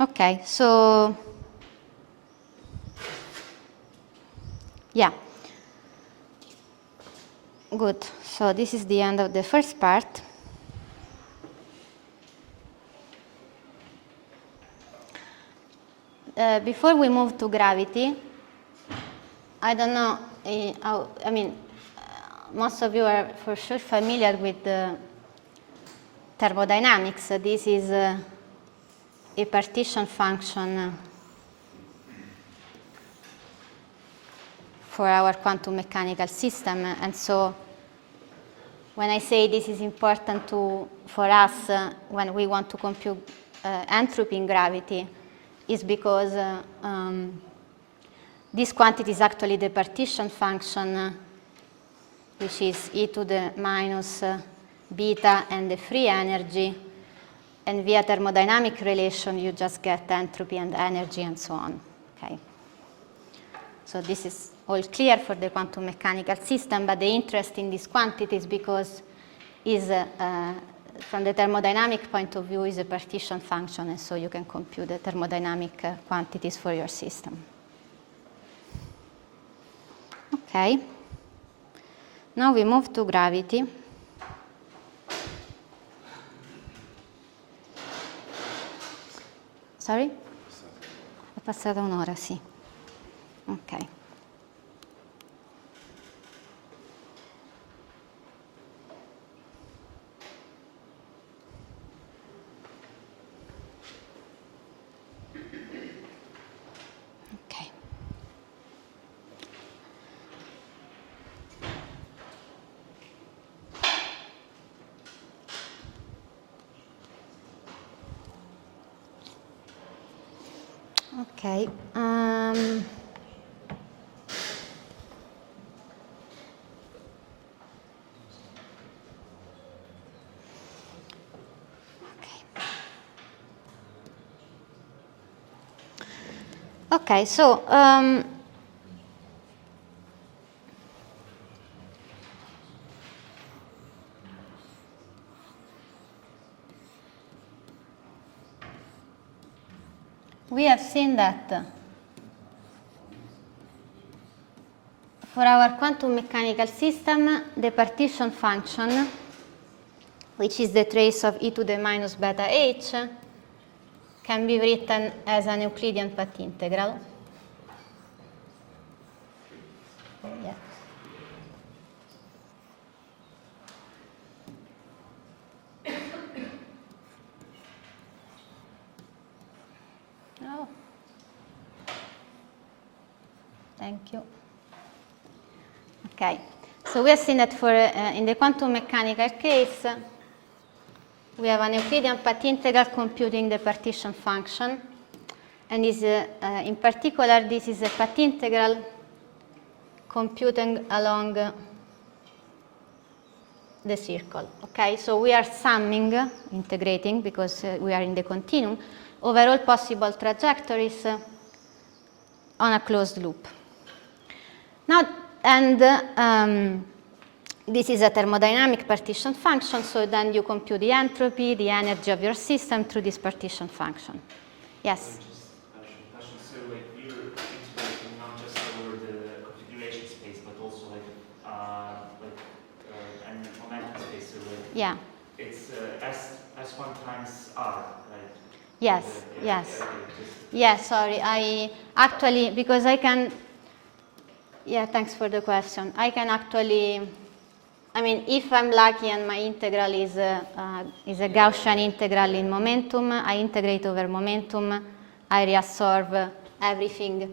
Okay, so yeah. Good. So this is the end of the first part. Before we move to gravity, I don't know, most of you are for sure familiar with thermodynamics. This is a partition function for our quantum mechanical system. And so when I say this is important for us when we want to compute entropy in gravity, is because this quantity is actually the partition function, which is e to the minus beta and the free energy. And via thermodynamic relation, you just get entropy and energy and so on. Okay. So this is all clear for the quantum mechanical system, but the interest in these quantities because is from the thermodynamic point of view is a partition function, and so you can compute the thermodynamic quantities for your system. Okay. Now we move to gravity. Sorry? È passata un'ora, sì. Ok. Okay. Okay, so we have seen that for our quantum mechanical system, the partition function, which is the trace of e to the minus beta h, can be written as an Euclidean path integral. Yeah. Oh. Thank you. Okay, so we have seen that for in the quantum mechanical case, we have an Euclidean path integral computing the partition function, and is in particular this is a path integral computing along the circle. Okay, so we are summing, integrating, because we are in the continuum, over all possible trajectories on a closed loop. Now, and this is a thermodynamic partition function, so then you compute the entropy, the energy of your system through this partition function. Yes? Question. So like you're integrating not just over the configuration space, but also and momentum space. So like Yeah. it's S1 times R, right? Yes, yes. Yeah, sorry, I actually, because I can, yeah, thanks for the question. I can actually, I mean, if I'm lucky and my integral is a Gaussian integral in momentum, I integrate over momentum, I reabsorb everything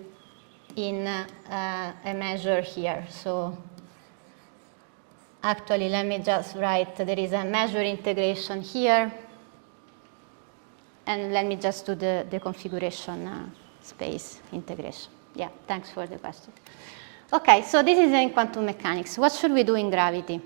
in a measure here. So actually, let me just write, there is a measure integration here, and let me just do the configuration space integration. Yeah, thanks for the question. Okay, so this is in quantum mechanics. What should we do in gravity?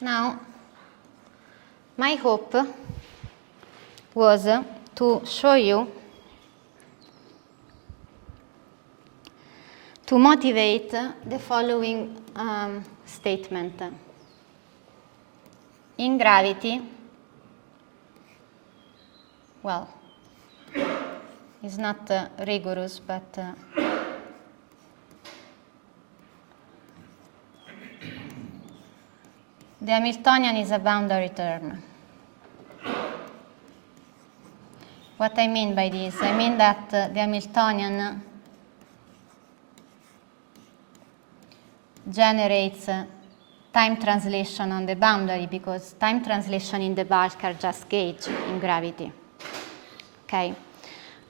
Now, my hope was to show you, to motivate the following statement. In gravity, well, it's not rigorous, but the Hamiltonian is a boundary term. What I mean by this, I mean that the Hamiltonian generates time translation on the boundary, because time translation in the bulk are just gauge in gravity. Okay,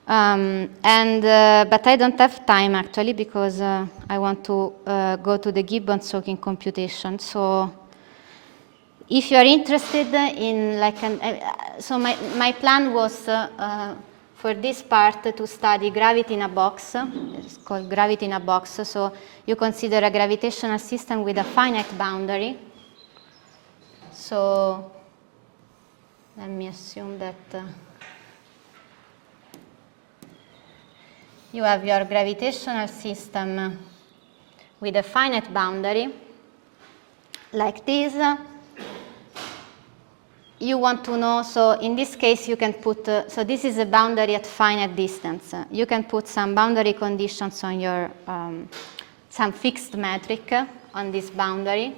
but I don't have time actually, because I want to go to the Gibbon-Sokin computation. So if you are interested in so my plan was for this part to study gravity in a box. It's called gravity in a box. So you consider a gravitational system with a finite boundary. So let me assume that you have your gravitational system with a finite boundary like this. You want to know, so in this case you can put, so this is a boundary at finite distance. You can put some boundary conditions on your, some fixed metric on this boundary.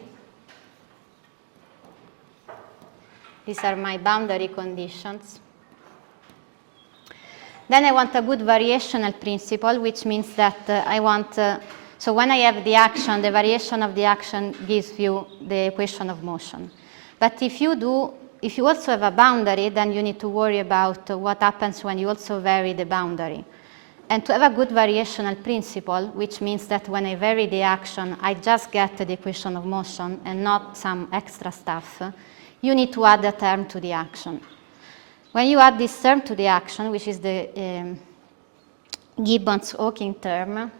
These are my boundary conditions. Then I want a good variational principle, which means that I want, so when I have the action, the variation of the action gives you the equation of motion. But if you also have a boundary, then you need to worry about what happens when you also vary the boundary. And to have a good variational principle, which means that when I vary the action, I just get the equation of motion and not some extra stuff, you need to add a term to the action. When you add this term to the action, which is the Gibbons-Hawking term,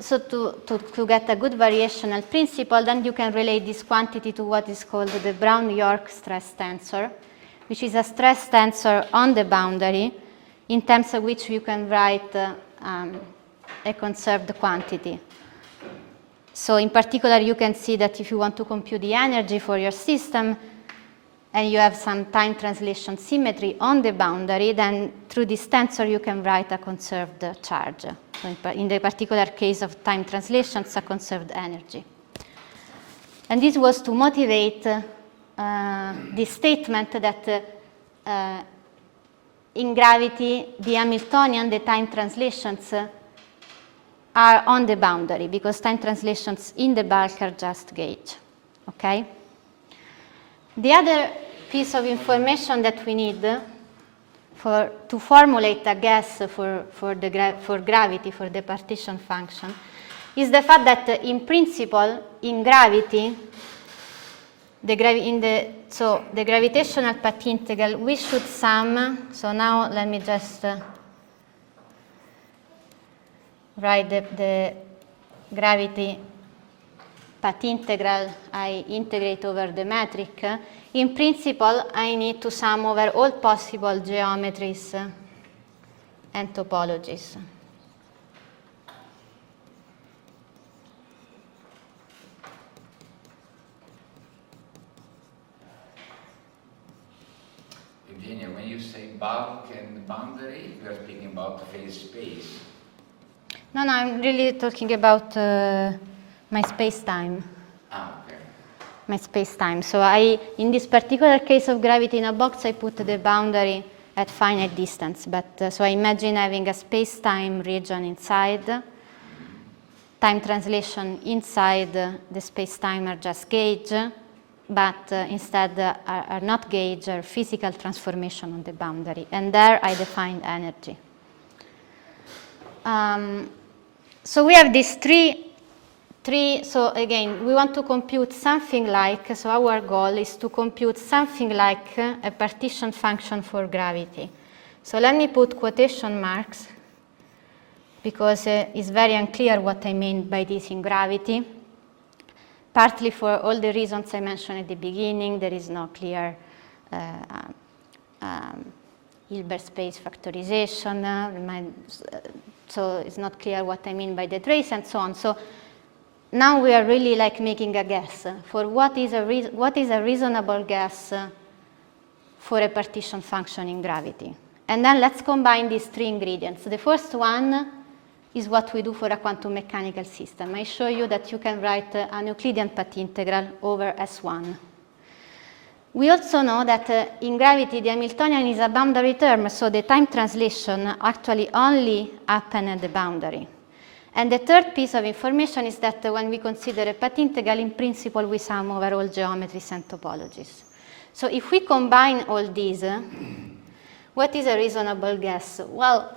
so to get a good variational principle, then you can relate this quantity to what is called the Brown-York stress tensor, which is a stress tensor on the boundary in terms of which you can write a conserved quantity. So in particular, you can see that if you want to compute the energy for your system and you have some time translation symmetry on the boundary, then through this tensor you can write a conserved charge. So in the particular case of time translation, it's a conserved energy. And this was to motivate the statement that in gravity, the Hamiltonian, the time translations are on the boundary, because time translations in the bulk are just gauge. Okay? The other piece of information that we need to formulate a guess for gravity, for the partition function, is the fact that in principle, in gravity, the gravitational path integral, we should sum. So now let me just write the gravity path integral I integrate over the metric. In principle, I need to sum over all possible geometries and topologies. Eugenia, when you say bulk and boundary, you are speaking about phase space. No, I'm really talking about my space-time. Ah, okay. My space-time. So in this particular case of gravity in a box, I put the boundary at finite distance. But so I imagine having a space-time region inside. Time translation inside the space-time are just gauge, but instead are not gauge, are physical transformation on the boundary. And there I define energy. So we have these three, so again, we want to compute something like, so our goal is to compute something like a partition function for gravity. So let me put quotation marks, because it's very unclear what I mean by this in gravity. Partly for all the reasons I mentioned at the beginning, there is no clear Hilbert space factorization, so it's not clear what I mean by the trace and so on. So now we are really like making a guess for what is a reasonable guess for a partition function in gravity. And then let's combine these three ingredients. The first one is what we do for a quantum mechanical system. I show you that you can write an Euclidean path integral over S1. We also know that in gravity, the Hamiltonian is a boundary term, so the time translation actually only happens at the boundary. And the third piece of information is that when we consider a path integral, in principle, we sum over all geometries and topologies. So if we combine all these, what is a reasonable guess? Well,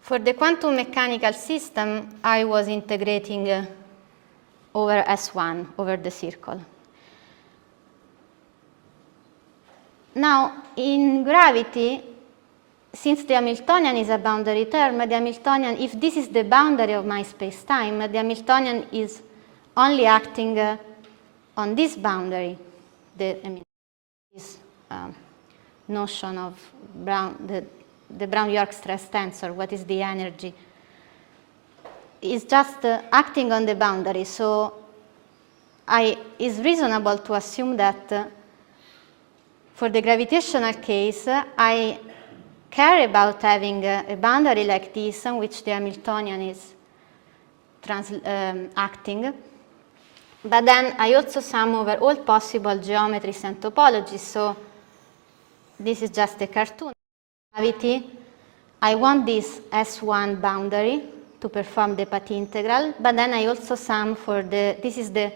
for the quantum mechanical system, I was integrating over S1, over the circle. Now, in gravity, since the Hamiltonian is a boundary term, the Hamiltonian, if this is the boundary of my space-time, the Hamiltonian is only acting on this boundary. This notion of the Brown-York stress tensor, what is the energy, is just acting on the boundary. So it's reasonable to assume that for the gravitational case, I care about having a boundary like this on which the Hamiltonian is acting. But then I also sum over all possible geometries and topologies. So this is just a cartoon. Gravity, I want this S1 boundary to perform the path integral, but then I also sum for this is the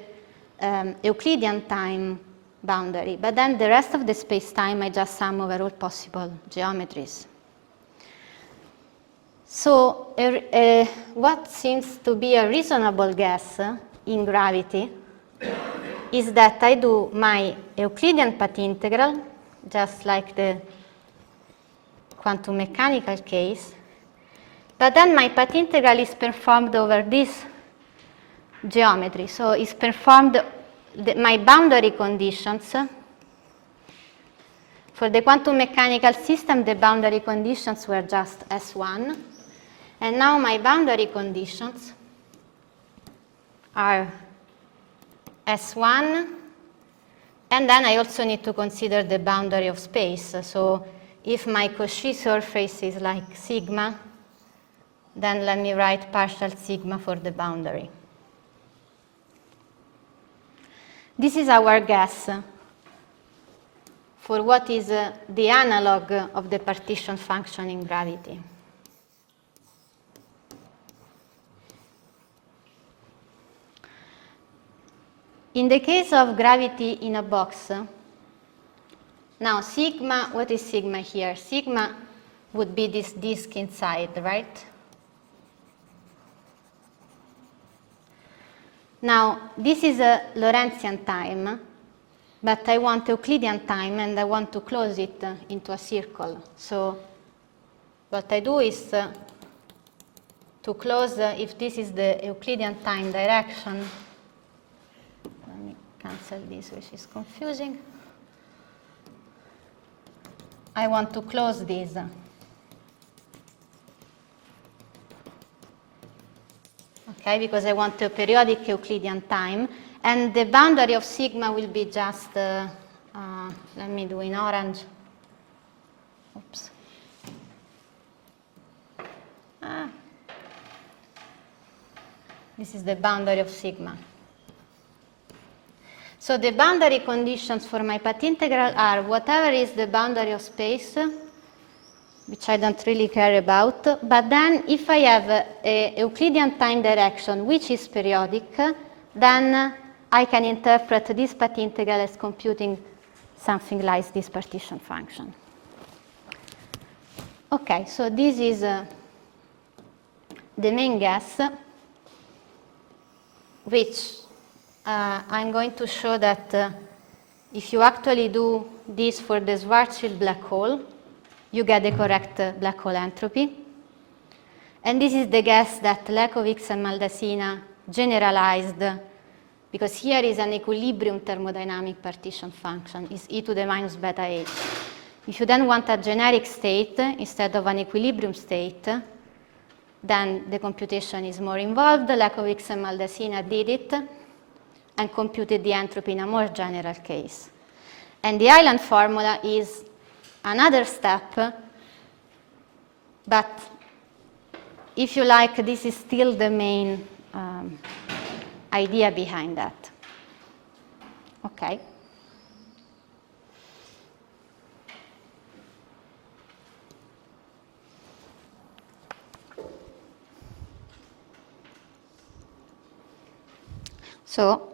Euclidean time boundary. But then the rest of the space-time I just sum over all possible geometries. So what seems to be a reasonable guess in gravity is that I do my Euclidean path integral, just like the quantum mechanical case, but then my path integral is performed over this geometry. So it's performed, my boundary conditions. For the quantum mechanical system, the boundary conditions were just S1. And now my boundary conditions are S1, and then I also need to consider the boundary of space. So if my Cauchy surface is like sigma, then let me write partial sigma for the boundary. This is our guess for what is the analog of the partition function in gravity. In the case of gravity in a box, now sigma, what is sigma here? Sigma would be this disk inside, right? Now, this is a Lorentzian time, but I want Euclidean time and I want to close it into a circle. So what I do is to close, if this is the Euclidean time direction, let me cancel this, which is confusing. I want to close this. Okay, because I want a periodic Euclidean time, and the boundary of sigma will be just, let me do in orange. Oops. This is the boundary of sigma. So the boundary conditions for my path integral are whatever is the boundary of space, which I don't really care about, but then if I have a Euclidean time direction which is periodic, then I can interpret this path integral as computing something like this partition function. Okay, so this is the main guess, which I'm going to show that if you actually do this for the Schwarzschild black hole, you get the correct black hole entropy. And this is the guess that Lekovitz and Maldacena generalized, because here is an equilibrium thermodynamic partition function, is e to the minus beta h. If you then want a generic state instead of an equilibrium state, then the computation is more involved. Lekovitz and Maldacena did it and computed the entropy in a more general case. And the island formula is another step, but if you like, this is still the main idea behind that. Okay. So,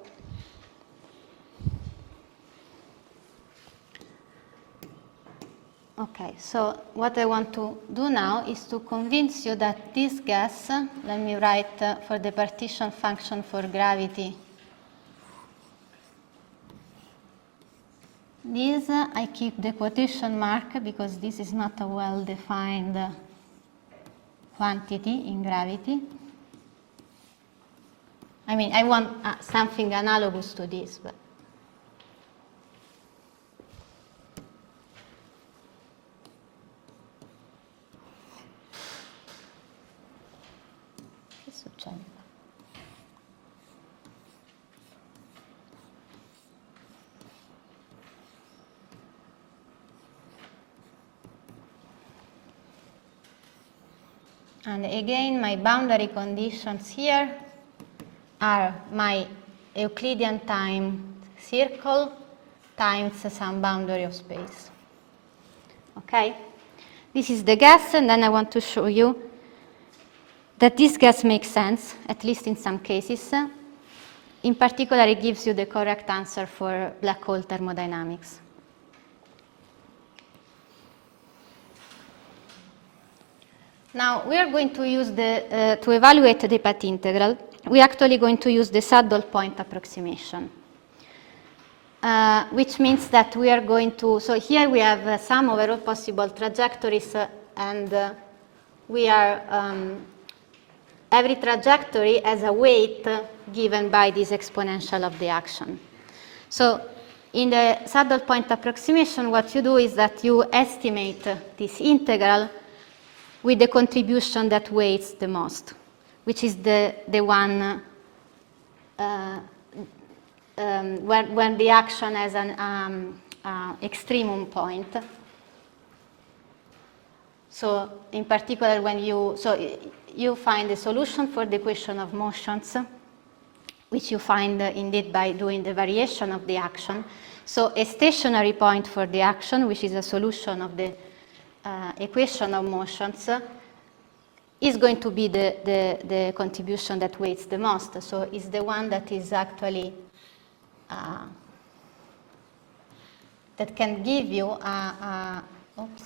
okay, so what I want to do now is to convince you that this guess, let me write for the partition function for gravity. This, I keep the quotation mark because this is not a well-defined quantity in gravity. I mean, I want something analogous to this, but che succede? And again, my boundary conditions here are my Euclidean time circle times some boundary of space. Okay? This is the guess, and then I want to show you that this guess makes sense, at least in some cases. in particular, it gives you the correct answer for black hole thermodynamics. Now, we are going to use to evaluate the path integral, we're actually going to use the saddle point approximation. Which means that we are going to, so here we have some overall possible trajectories, and we are, every trajectory has a weight given by this exponential of the action. So in the saddle point approximation, what you do is that you estimate this integral with the contribution that weighs the most, which is the one when the action has an extremum point. So in particular, when you find a solution for the equation of motions, which you find indeed by doing the variation of the action. So a stationary point for the action, which is a solution of the equation of motions, is going to be the contribution that weighs the most. So it's the one that is actually that can give you oops.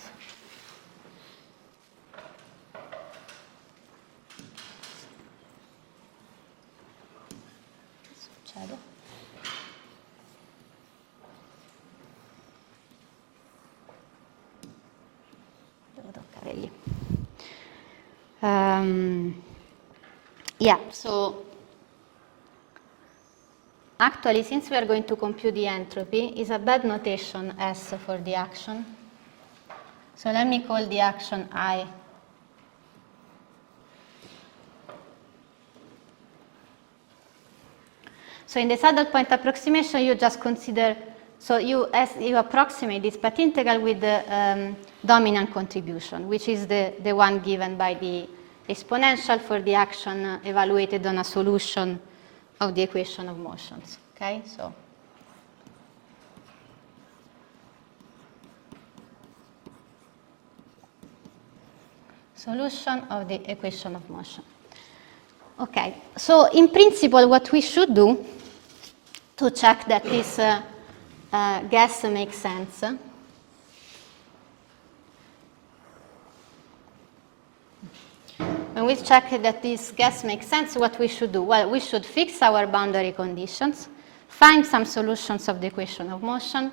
Succede? Devo toccare lì. Yeah, so actually, since we are going to compute the entropy, is a bad notation S for the action. So let me call the action I. So in the saddle point approximation, you just consider, so you approximate this path integral with the dominant contribution, which is the one given by the exponential for the action evaluated on a solution of the equation of motions. Okay, so solution of the equation of motion. Okay, so in principle, what we should do to check that this guess makes sense when we check that this guess makes sense, what we should do? Well, we should fix our boundary conditions, find some solutions of the equation of motion,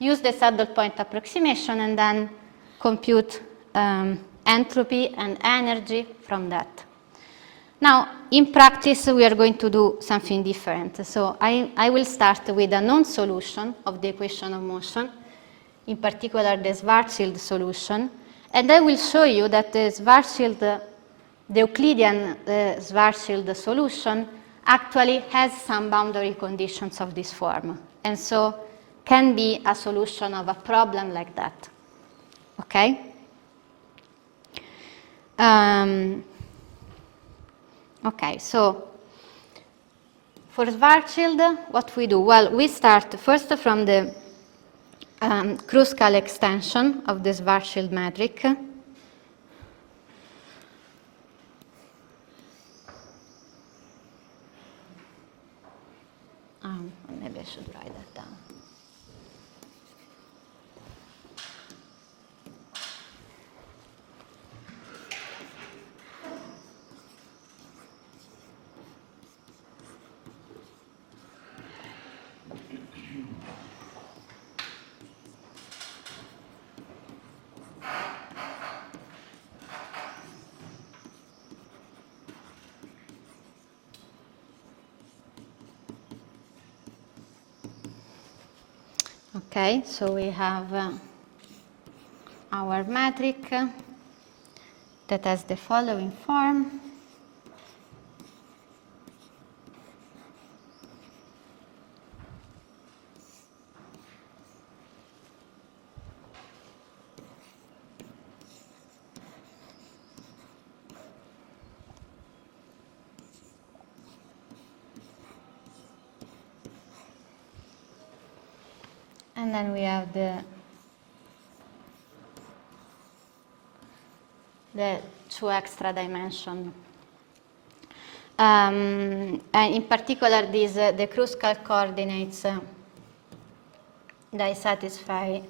use the saddle point approximation, and then compute entropy and energy from that. Now, in practice, we are going to do something different. So I will start with a known solution of the equation of motion, in particular the Schwarzschild solution, and I will show you that the Euclidean Schwarzschild solution actually has some boundary conditions of this form, and so can be a solution of a problem like that. Okay? Okay, so for Schwarzschild, what we do? Well, we start first from the Kruskal extension of the Schwarzschild metric. Maybe I should write that down. Okay, so we have our metric that has the following form. And then we have the two extra dimension And in particular, the Kruskal coordinates they satisfy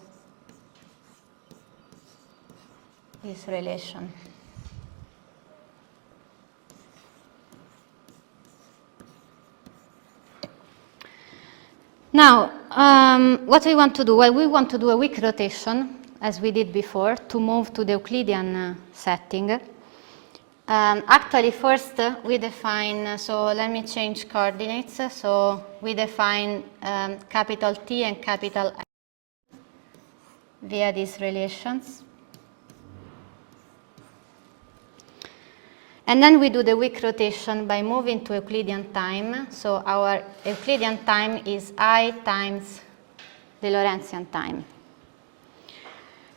this relation. Now, what we want to do? Well, we want to do a weak rotation, as we did before, to move to the Euclidean setting. Actually, first we define, so let me change coordinates. So we define capital T and capital F via these relations. And then we do the weak rotation by moving to Euclidean time. So our Euclidean time is I times the Lorentzian time.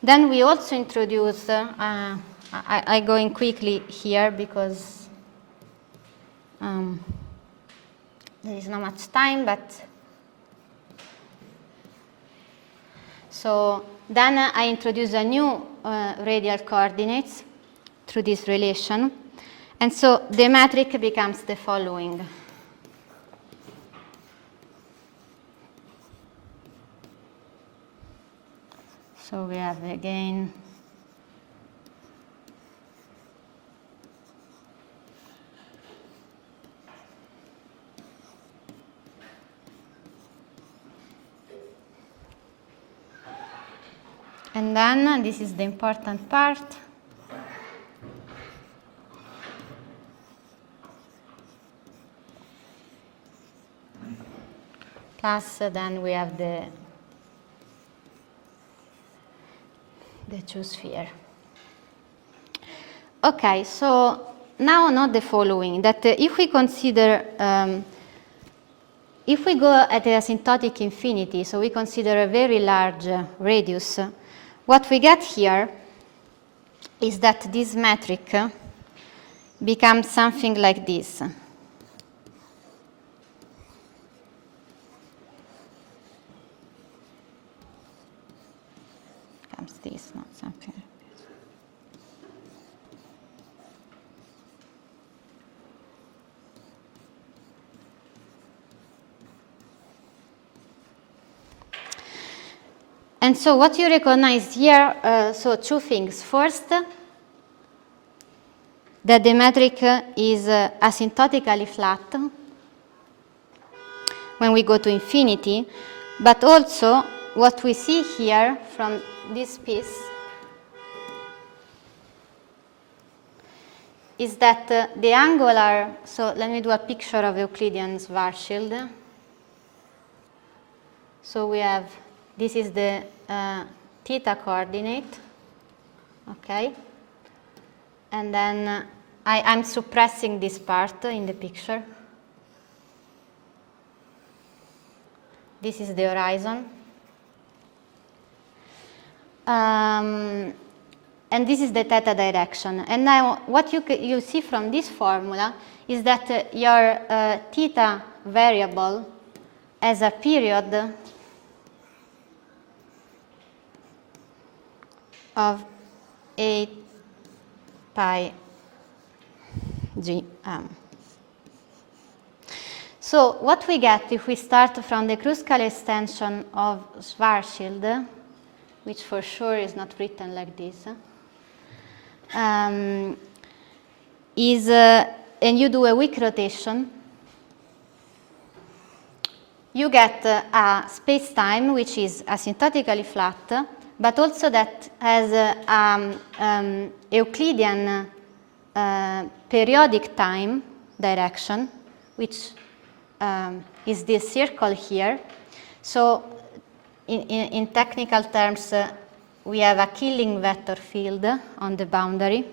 Then we also introduce, I go in quickly here because there is not much time, but so then I introduce a new radial coordinates through this relation. And so the metric becomes the following. So we have again and then this is the important part. Plus then we have the true sphere. Okay, so now note the following, that if we consider, if we go at the asymptotic infinity, so we consider a very large radius, what we get here is that this metric becomes something like this. This, not something. And so what you recognize here, so two things. First, that the metric is asymptotically flat when we go to infinity, but also what we see here from this piece is that the angular, so let me do a picture of Euclidean Schwarzschild. So we have, this is the theta coordinate, okay? And then I'm suppressing this part in the picture. This is the horizon. And this is the theta direction. And now what you see from this formula is that your theta variable has a period of 8 pi gm. So what we get if we start from the Kruskal extension of Schwarzschild, which for sure is not written like this, is, and you do a weak rotation, you get a space-time which is asymptotically flat, but also that has Euclidean periodic time direction, which is this circle here. So in technical terms, we have a killing vector field on the boundary,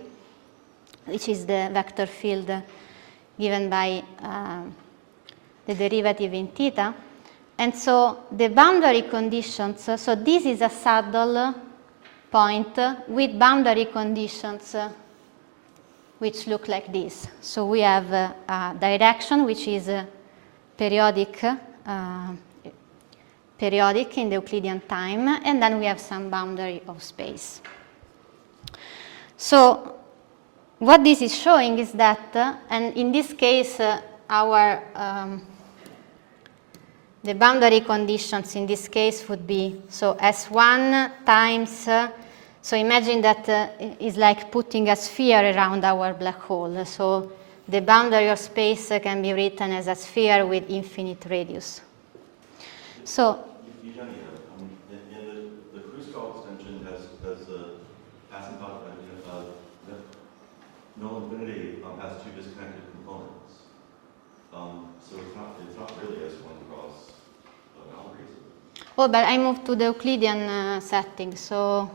which is the vector field given by the derivative in theta. And so the boundary conditions, so this is a saddle point with boundary conditions which look like this. So we have a direction which is periodic in the Euclidean time, and then we have some boundary of space. So what this is showing is that, and in this case, our the boundary conditions in this case would be, so S1 times, so imagine that is like putting a sphere around our black hole. So the boundary of space can be written as a sphere with infinite radius. So Eugenia, in the Kruskal extension has asymptotic, null infinity has two disconnected components. So it's not really S1 cross boundaries. oh, but I moved to the Euclidean setting, so,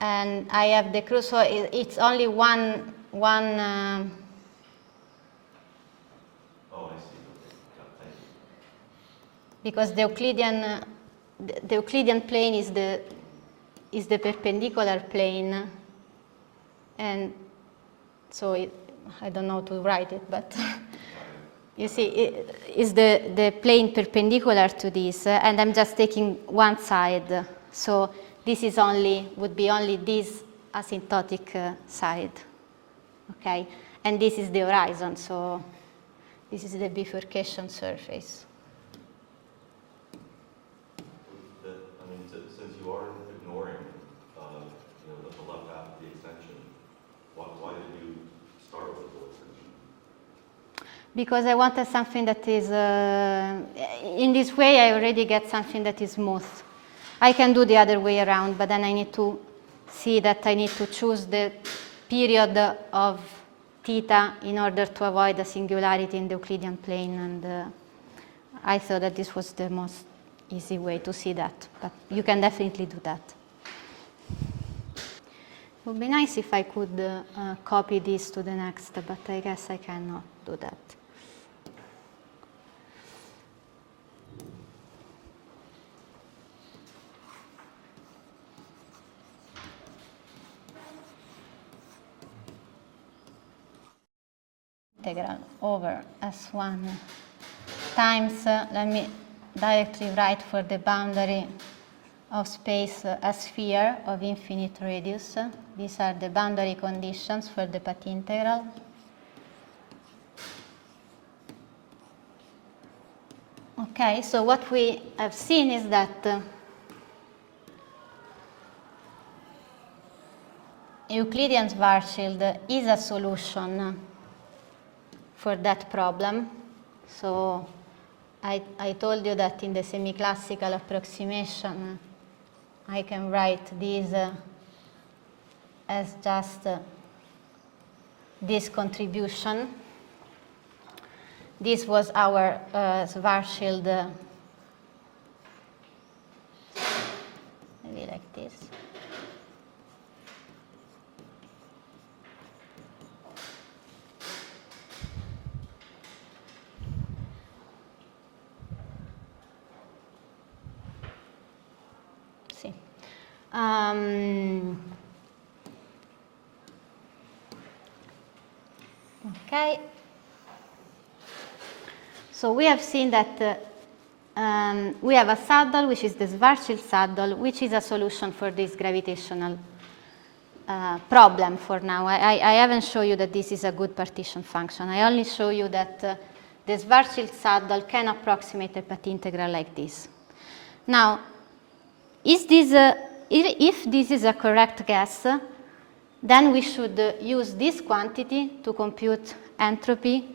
and I have the so it's only one. Oh, I see. Thank you. Because the Euclidean plane is the perpendicular plane, and so I don't know how to write it, but you see, it is the plane perpendicular to this, and I'm just taking one side. So this is would be only this asymptotic side, okay? And this is the horizon, so this is the bifurcation surface. Since you are ignoring, the left half of the extension, why did you start with the full extension? Because I wanted something that is, in this way I already get something that is smooth. I can do the other way around, but then I need to see that I need to choose the period of theta in order to avoid a singularity in the Euclidean plane, and I thought that this was the most easy way to see that, but you can definitely do that. It would be nice if I could copy this to the next, but I guess I cannot do that. Integral over S1 times, let me directly write for the boundary of space a sphere of infinite radius. These are the boundary conditions for the path integral. Okay, so what we have seen is that Euclidean Schwarzschild is a solution for that problem. So I told you that in the semi-classical approximation I can write this as just this contribution. This was our Schwarzschild, maybe like this. Okay. So we have seen that we have a saddle, which is the Schwarzschild saddle, which is a solution for this gravitational problem for now. I haven't shown you that this is a good partition function. I only show you that the Schwarzschild saddle can approximate a path integral like this. Now, is this if this is a correct guess, then we should use this quantity to compute entropy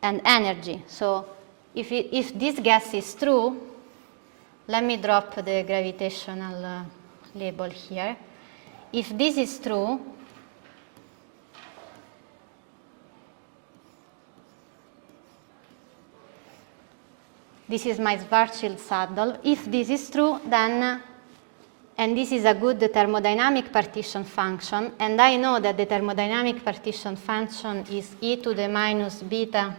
and energy. So if this guess is true, let me drop the gravitational label here. If this is true, this is my Schwarzschild saddle. If this is true, then, and this is a good thermodynamic partition function, and I know that the thermodynamic partition function is e to the minus beta,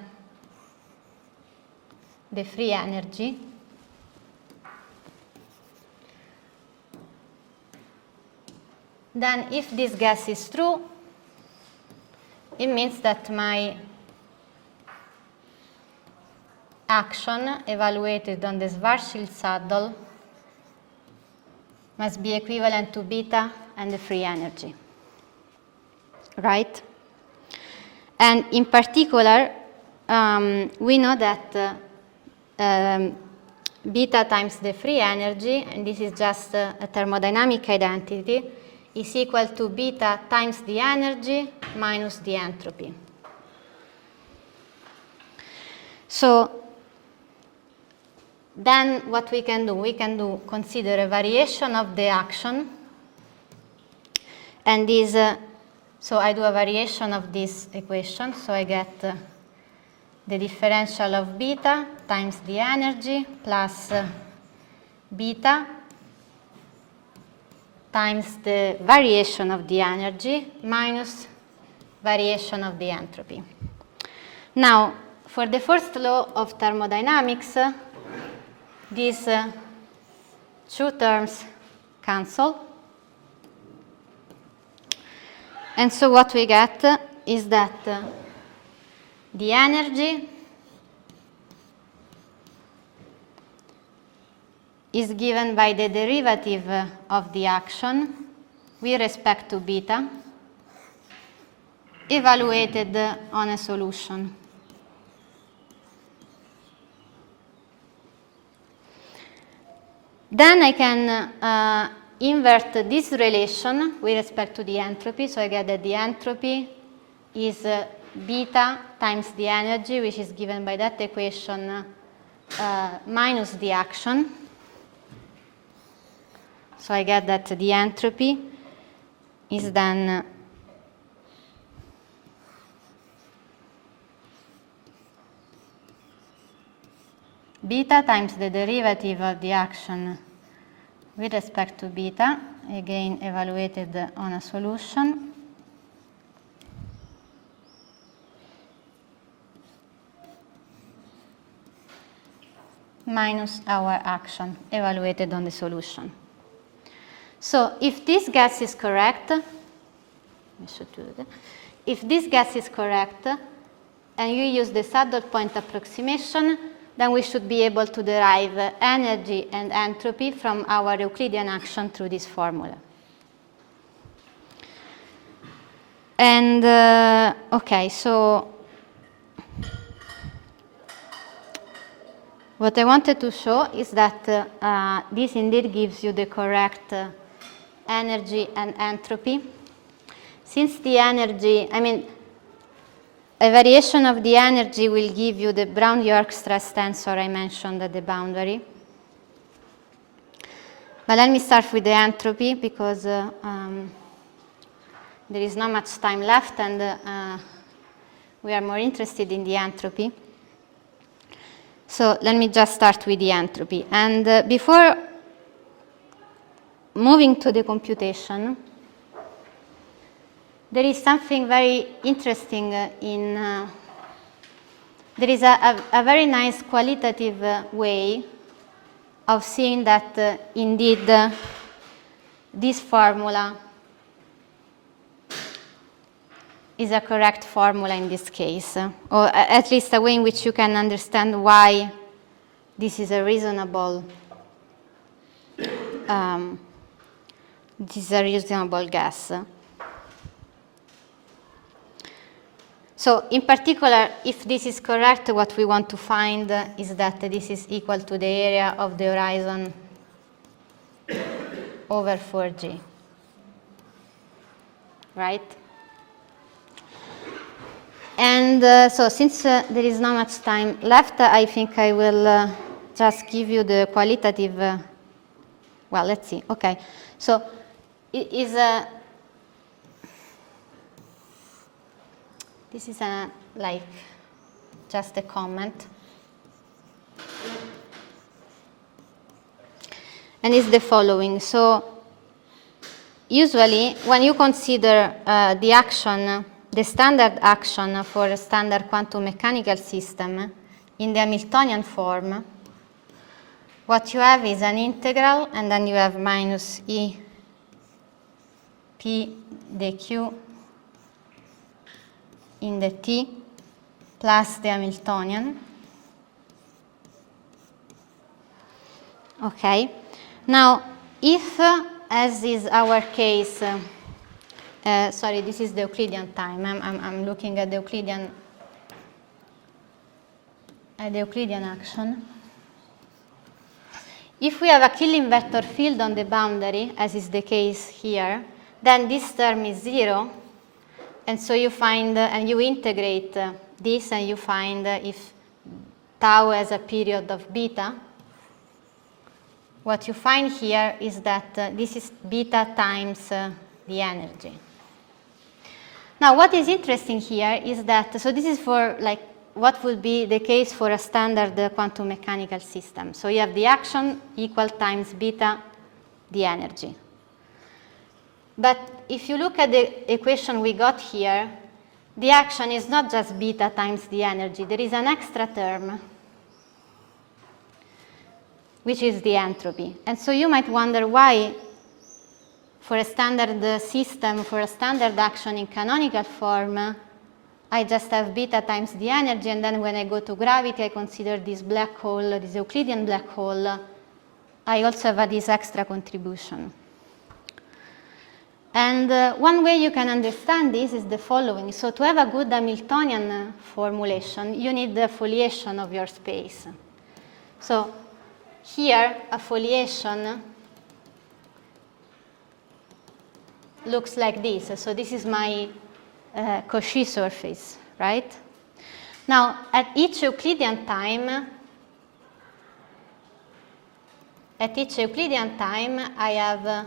the free energy. Then if this guess is true, it means that my action evaluated on the Schwarzschild saddle must be equivalent to beta and the free energy. right? And in particular, we know that beta times the free energy, and this is just a thermodynamic identity, is equal to beta times the energy minus the entropy. So then what we can do, consider a variation of the action, and this, so I do a variation of this equation, so I get the differential of beta times the energy plus beta times the variation of the energy minus variation of the entropy. Now, for the first law of thermodynamics, these two terms cancel. And so what we get is that the energy is given by the derivative of the action with respect to beta, evaluated on a solution. Then I can invert this relation with respect to the entropy, so I get that the entropy is beta times the energy, which is given by that equation, minus the action. So I get that the entropy is then beta times the derivative of the action with respect to beta, again evaluated on a solution, minus our action evaluated on the solution. So if this guess is correct, if this guess is correct, and you use the saddle point approximation, then we should be able to derive energy and entropy from our Euclidean action through this formula. And okay, so what I wanted to show is that this indeed gives you the correct energy and entropy. Since the energy, I mean, a variation of the energy will give you the Brown-York stress tensor I mentioned at the boundary. But let me start with the entropy, because there is not much time left, and we are more interested in the entropy. So let me just start with the entropy. And before moving to the computation, there is something very interesting in, there is a very nice qualitative way of seeing that indeed this formula is a correct formula in this case, or at least a way in which you can understand why this is a reasonable guess. So in particular, if this is correct, what we want to find is that this is equal to the area of the horizon over 4G, right? And so since there is not much time left, I think I will just give you the qualitative, well, let's see, okay. So it is this is like just a comment. And it's the following. So usually when you consider the action, the standard action for a standard quantum mechanical system in the Hamiltonian form, what you have is an integral, and then you have minus E P dq in the t plus the Hamiltonian. Okay. Now, if, as is our case, sorry, this is the Euclidean time. I'm looking at the Euclidean action. If we have a Killing vector field on the boundary, as is the case here, then this term is 0. And so you find, and you integrate this, and you find if tau has a period of beta. What you find here is that this is beta times the energy. Now, what is interesting here is that, so this is for like what would be the case for a standard quantum mechanical system. So you have the action equal times beta, the energy. But if you look at the equation we got here, the action is not just beta times the energy. There is an extra term, which is the entropy. And so you might wonder why, for a standard system, for a standard action in canonical form, I just have beta times the energy, and then when I go to gravity, I consider this black hole, this Euclidean black hole, I also have this extra contribution. And one way you can understand this is the following. So to have a good Hamiltonian formulation, you need the foliation of your space. So here, a foliation looks like this. So this is my Cauchy surface, right? Now, at each Euclidean time, I have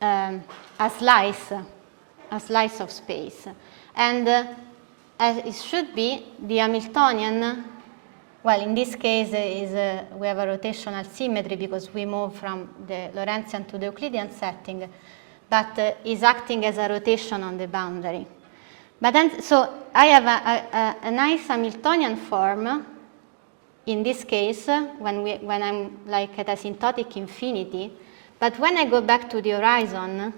a slice of space. And as it should be, the Hamiltonian, well, in this case, we have a rotational symmetry because we move from the Lorentzian to the Euclidean setting, but is acting as a rotation on the boundary. But then, so I have a nice Hamiltonian form in this case when I'm like at asymptotic infinity. But when I go back to the horizon,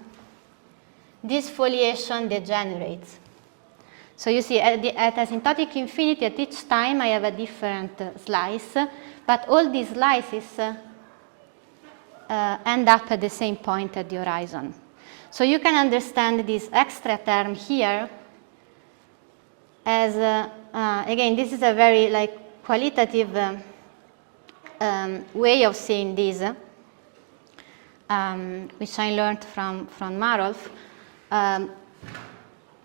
this foliation degenerates. So you see, at asymptotic infinity, at each time I have a different slice, but all these slices end up at the same point at the horizon. So you can understand this extra term here as, again, this is a very like qualitative way of saying this. Which I learned from Marolf,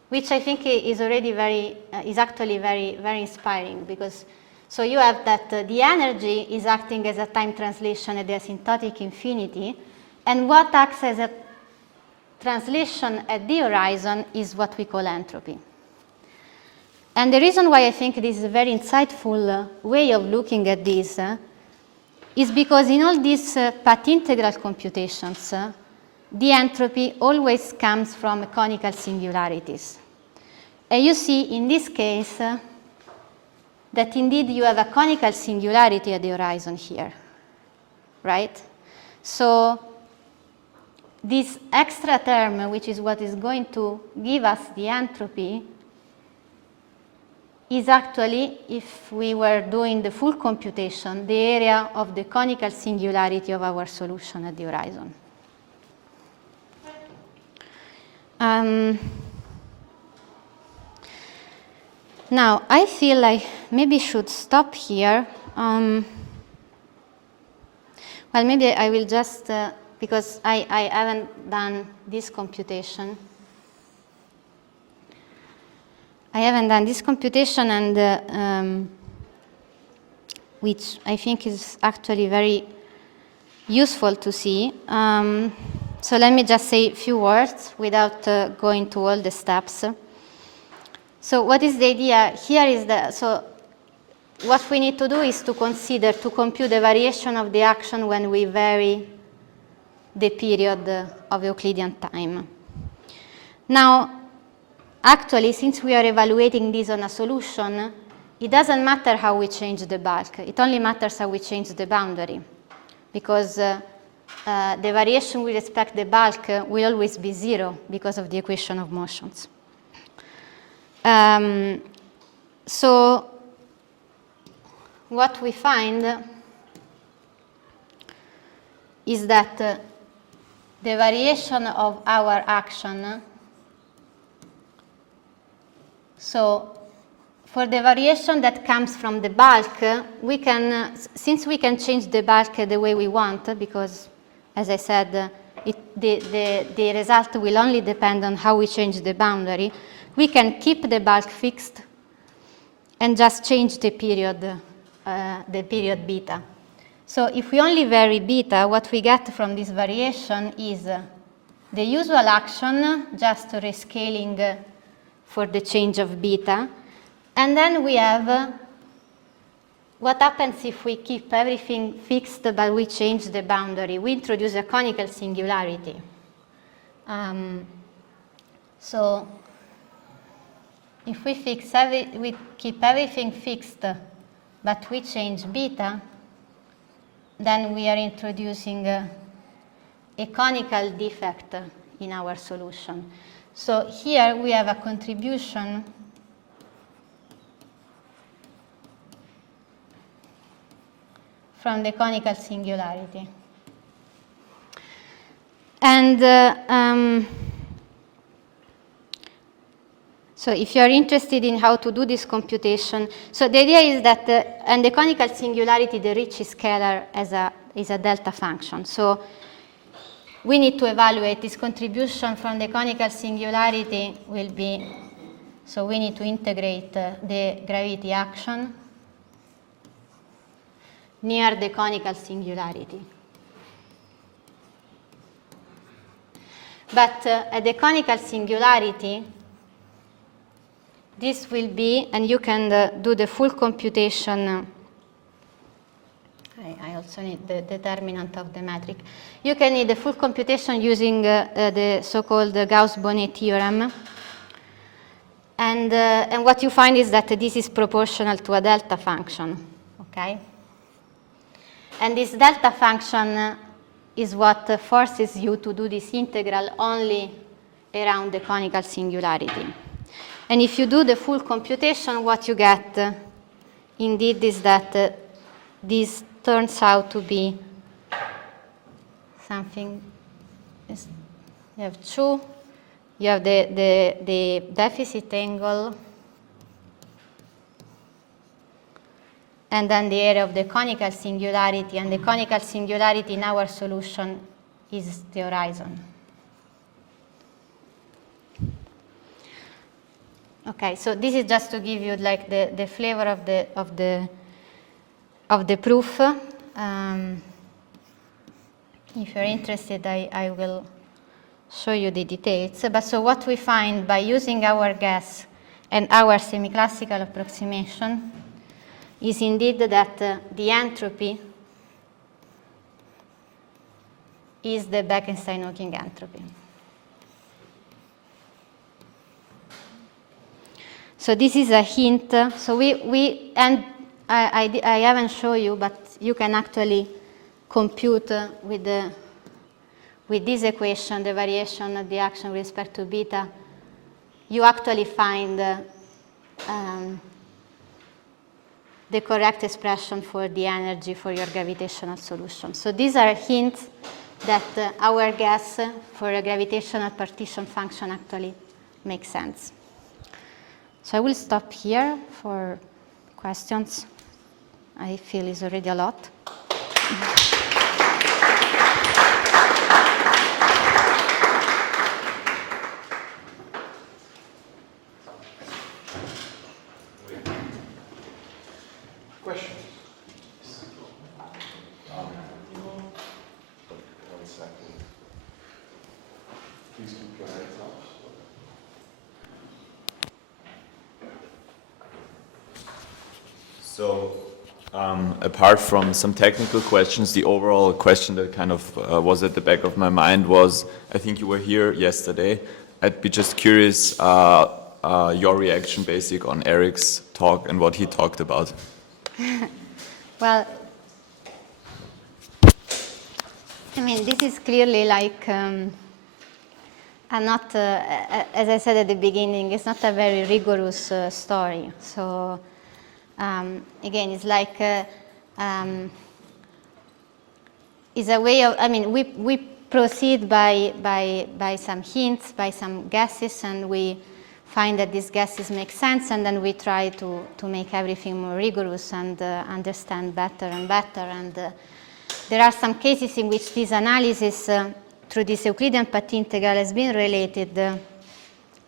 which I think is already is actually very inspiring, because so you have that the energy is acting as a time translation at the asymptotic infinity, and what acts as a translation at the horizon is what we call entropy. And the reason why I think this is a very insightful way of looking at this is because in all these path integral computations, the entropy always comes from conical singularities. And you see in this case that indeed you have a conical singularity at the horizon here, right? So this extra term, which is what is going to give us the entropy, is actually, if we were doing the full computation, the area of the conical singularity of our solution at the horizon. Now, I feel like maybe should stop here. Well, maybe I will just, because I haven't done this computation. I haven't done this computation, and which I think is actually very useful to see. So let me just say a few words without going to all the steps. So what is the idea here is that, so what we need to do is to consider, to compute the variation of the action when we vary the period of Euclidean time. Now, actually, since we are evaluating this on a solution, it doesn't matter how we change the bulk. It only matters how we change the boundary, because the variation with respect to the bulk will always be 0 because of the equation of motions. So what we find is that the variation of our action. So for the variation that comes from the bulk, we can, since we can change the bulk the way we want, because as I said, the result will only depend on how we change the boundary, we can keep the bulk fixed and just change the period beta. So if we only vary beta, what we get from this variation is the usual action, just rescaling for the change of beta. And then we have what happens if we keep everything fixed but we change the boundary. We introduce a conical singularity. So if we keep everything fixed but we change beta, then we are introducing a conical defect in our solution. So here we have a contribution from the conical singularity. And so if you are interested in how to do this computation, so the idea is that, and the conical singularity, the Ricci scalar is a delta function. So we need to evaluate this contribution from the conical singularity will be, so we need to integrate the gravity action near the conical singularity. But at the conical singularity, this will be, and you can do the full computation. I also need the determinant of the metric. You can need the full computation using the so-called Gauss-Bonnet theorem. And what you find is that this is proportional to a delta function, okay? And this delta function is what forces you to do this integral only around the conical singularity. And if you do the full computation, what you get indeed is that this turns out to be something. You have 2, you have the deficit angle, and then the area of the conical singularity, and the conical singularity in our solution is the horizon. Okay, so this is just to give you like the flavor of the proof. If you're interested, I will show you the details. But so what we find by using our guess and our semi-classical approximation is indeed that the entropy is the Bekenstein-Hawking entropy. So this is a hint. So and I haven't shown you, but you can actually compute with this equation, the variation of the action with respect to beta. You actually find the correct expression for the energy for your gravitational solution. So these are hints that our guess for a gravitational partition function actually makes sense. So I will stop here for questions. I feel it's already a lot. Questions? 1 second. Please keep your hands up. So, apart from some technical questions, the overall question that kind of was at the back of my mind was, I think you were here yesterday. I'd be just curious your reaction basic on Eric's talk and what he talked about. Well, I mean, this is clearly like, not, as I said at the beginning, it's not a very rigorous story. So, again, it's like, it's a way of, I mean, we proceed by some hints, by some guesses, and we find that these guesses make sense, and then we try to make everything more rigorous and understand better and better. And there are some cases in which this analysis through this Euclidean path integral has been related.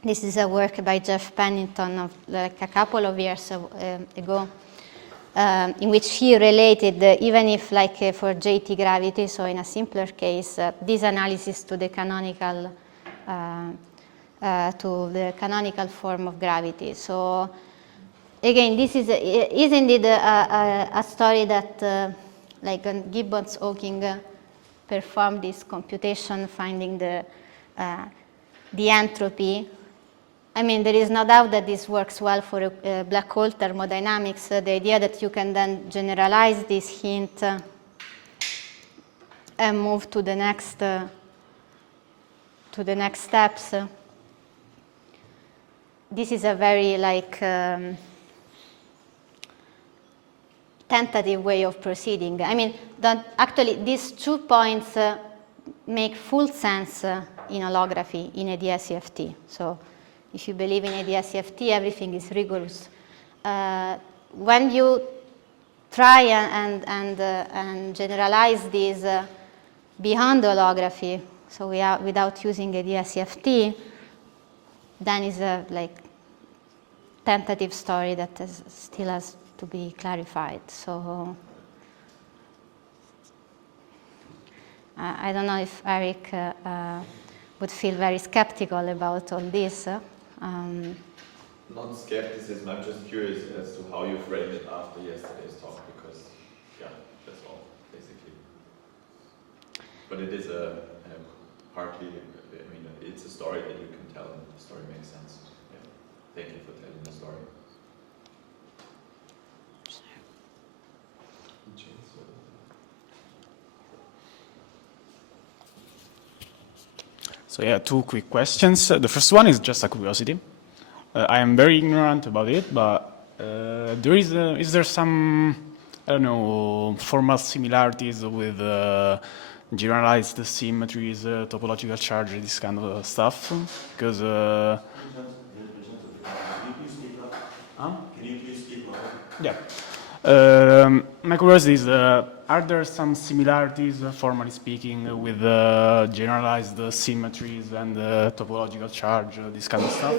This is a work by Jeff Pennington of like a couple of years ago, in which he related, even if like for JT gravity, so in a simpler case, this analysis to the canonical form of gravity. So again, this is indeed a story that like when Gibbons-Hawking performed this computation finding the entropy. I mean, there is no doubt that this works well for black hole thermodynamics. The idea that you can then generalize this hint and move to the next steps. This is a very like tentative way of proceeding. I mean, actually these 2 points make full sense in holography in a DSCFT. So if you believe in a DSCFT, everything is rigorous. When you try and generalize this beyond holography, so without using a DSCFT, then is a like tentative story that still has to be clarified. So I don't know if Eric would feel very skeptical about all this. Not skepticism, I'm just curious as to how you framed it after yesterday's talk, because, yeah, that's all, basically. But it is partly, I mean, it's a story that you can tell, and the story makes sense. Yeah. Thank you for telling the story. So yeah, 2 quick questions. The first one is just a curiosity. I am very ignorant about it, but is there some, I don't know, formal similarities with generalized symmetries, topological charge, this kind of stuff? Because Can you please speak louder? yeah. My curiosity is, are there some similarities, formally speaking, with generalized symmetries and topological charge, this kind of stuff?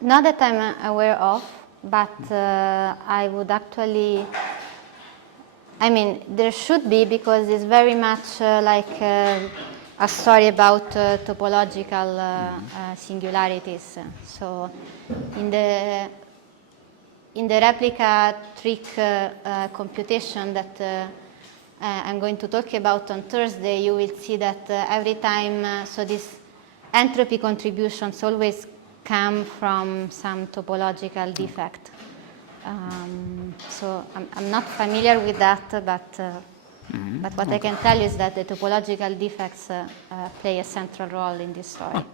Not that I'm aware of, but I would actually, I mean, there should be, because it's very much like a story about topological singularities. So in the replica trick computation that I'm going to talk about on Thursday, you will see that every time, so these entropy contributions always come from some topological defect. So I'm not familiar with that, but what I can tell you is that the topological defects play a central role in this story.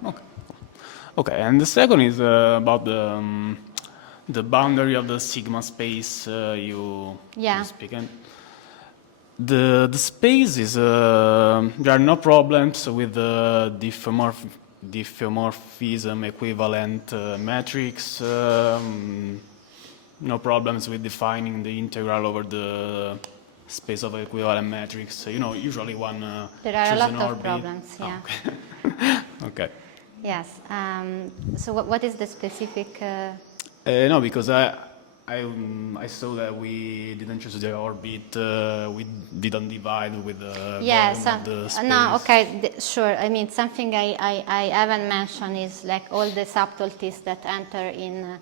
Okay, and the second is about the boundary of the sigma space you speak in. The space is, there are no problems with the diffeomorphism equivalent matrix, no problems with defining the integral over the space of equivalent matrix. You know, usually one there are a chooses lot an of orbit. problems, yeah. Oh, okay. Yes. So what is the specific? No, because I saw that we didn't choose the orbit. We didn't divide with the volume of the space. No, okay, sure. I mean, something I haven't mentioned is like all the subtleties that enter in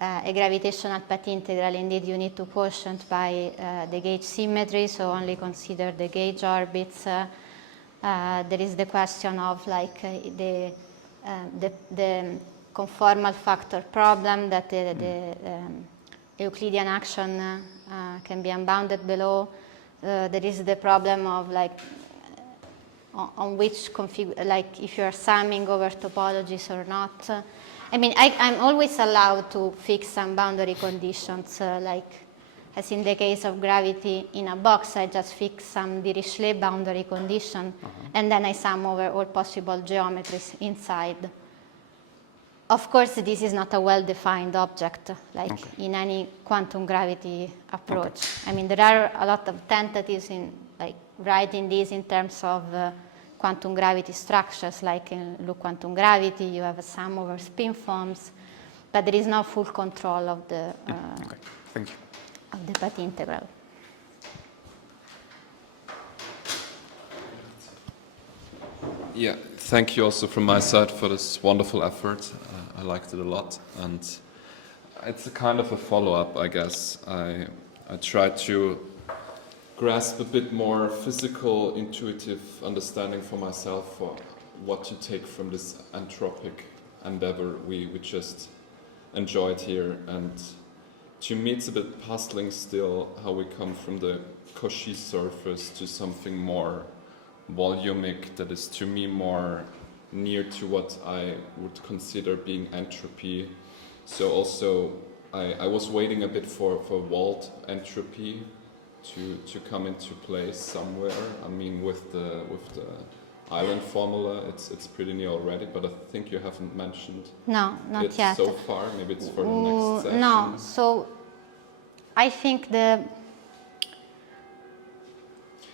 a gravitational path integral. Indeed, you need to quotient by the gauge symmetry, so only consider the gauge orbits. There is the question of like the conformal factor problem, that the Euclidean action can be unbounded below. There is the problem of like on which like if you are summing over topologies or not. I mean, I'm always allowed to fix some boundary conditions, like as in the case of gravity in a box, I just fix some Dirichlet boundary condition, and then I sum over all possible geometries inside. Of course, this is not a well-defined object, like in any quantum gravity approach. I mean, there are a lot of tentatives in like writing this in terms of quantum gravity structures, like in loop quantum gravity, you have a sum over spin forms, but there is no full control of the Thank you. of the path integral. Yeah, thank you also from my side for this wonderful effort. I liked it a lot, and it's a kind of a follow-up, I guess. I tried to grasp a bit more physical, intuitive understanding for myself for what to take from this anthropic endeavor we just enjoyed here. And to me, it's a bit puzzling still how we come from the Cauchy surface to something more volumic that is to me more near to what I would consider being entropy. So also I was waiting a bit for walled entropy to come into place somewhere. I mean, with the island formula, it's pretty near already, but I think you haven't mentioned No, not it yet. so far. Maybe it's for the next session. No, so I think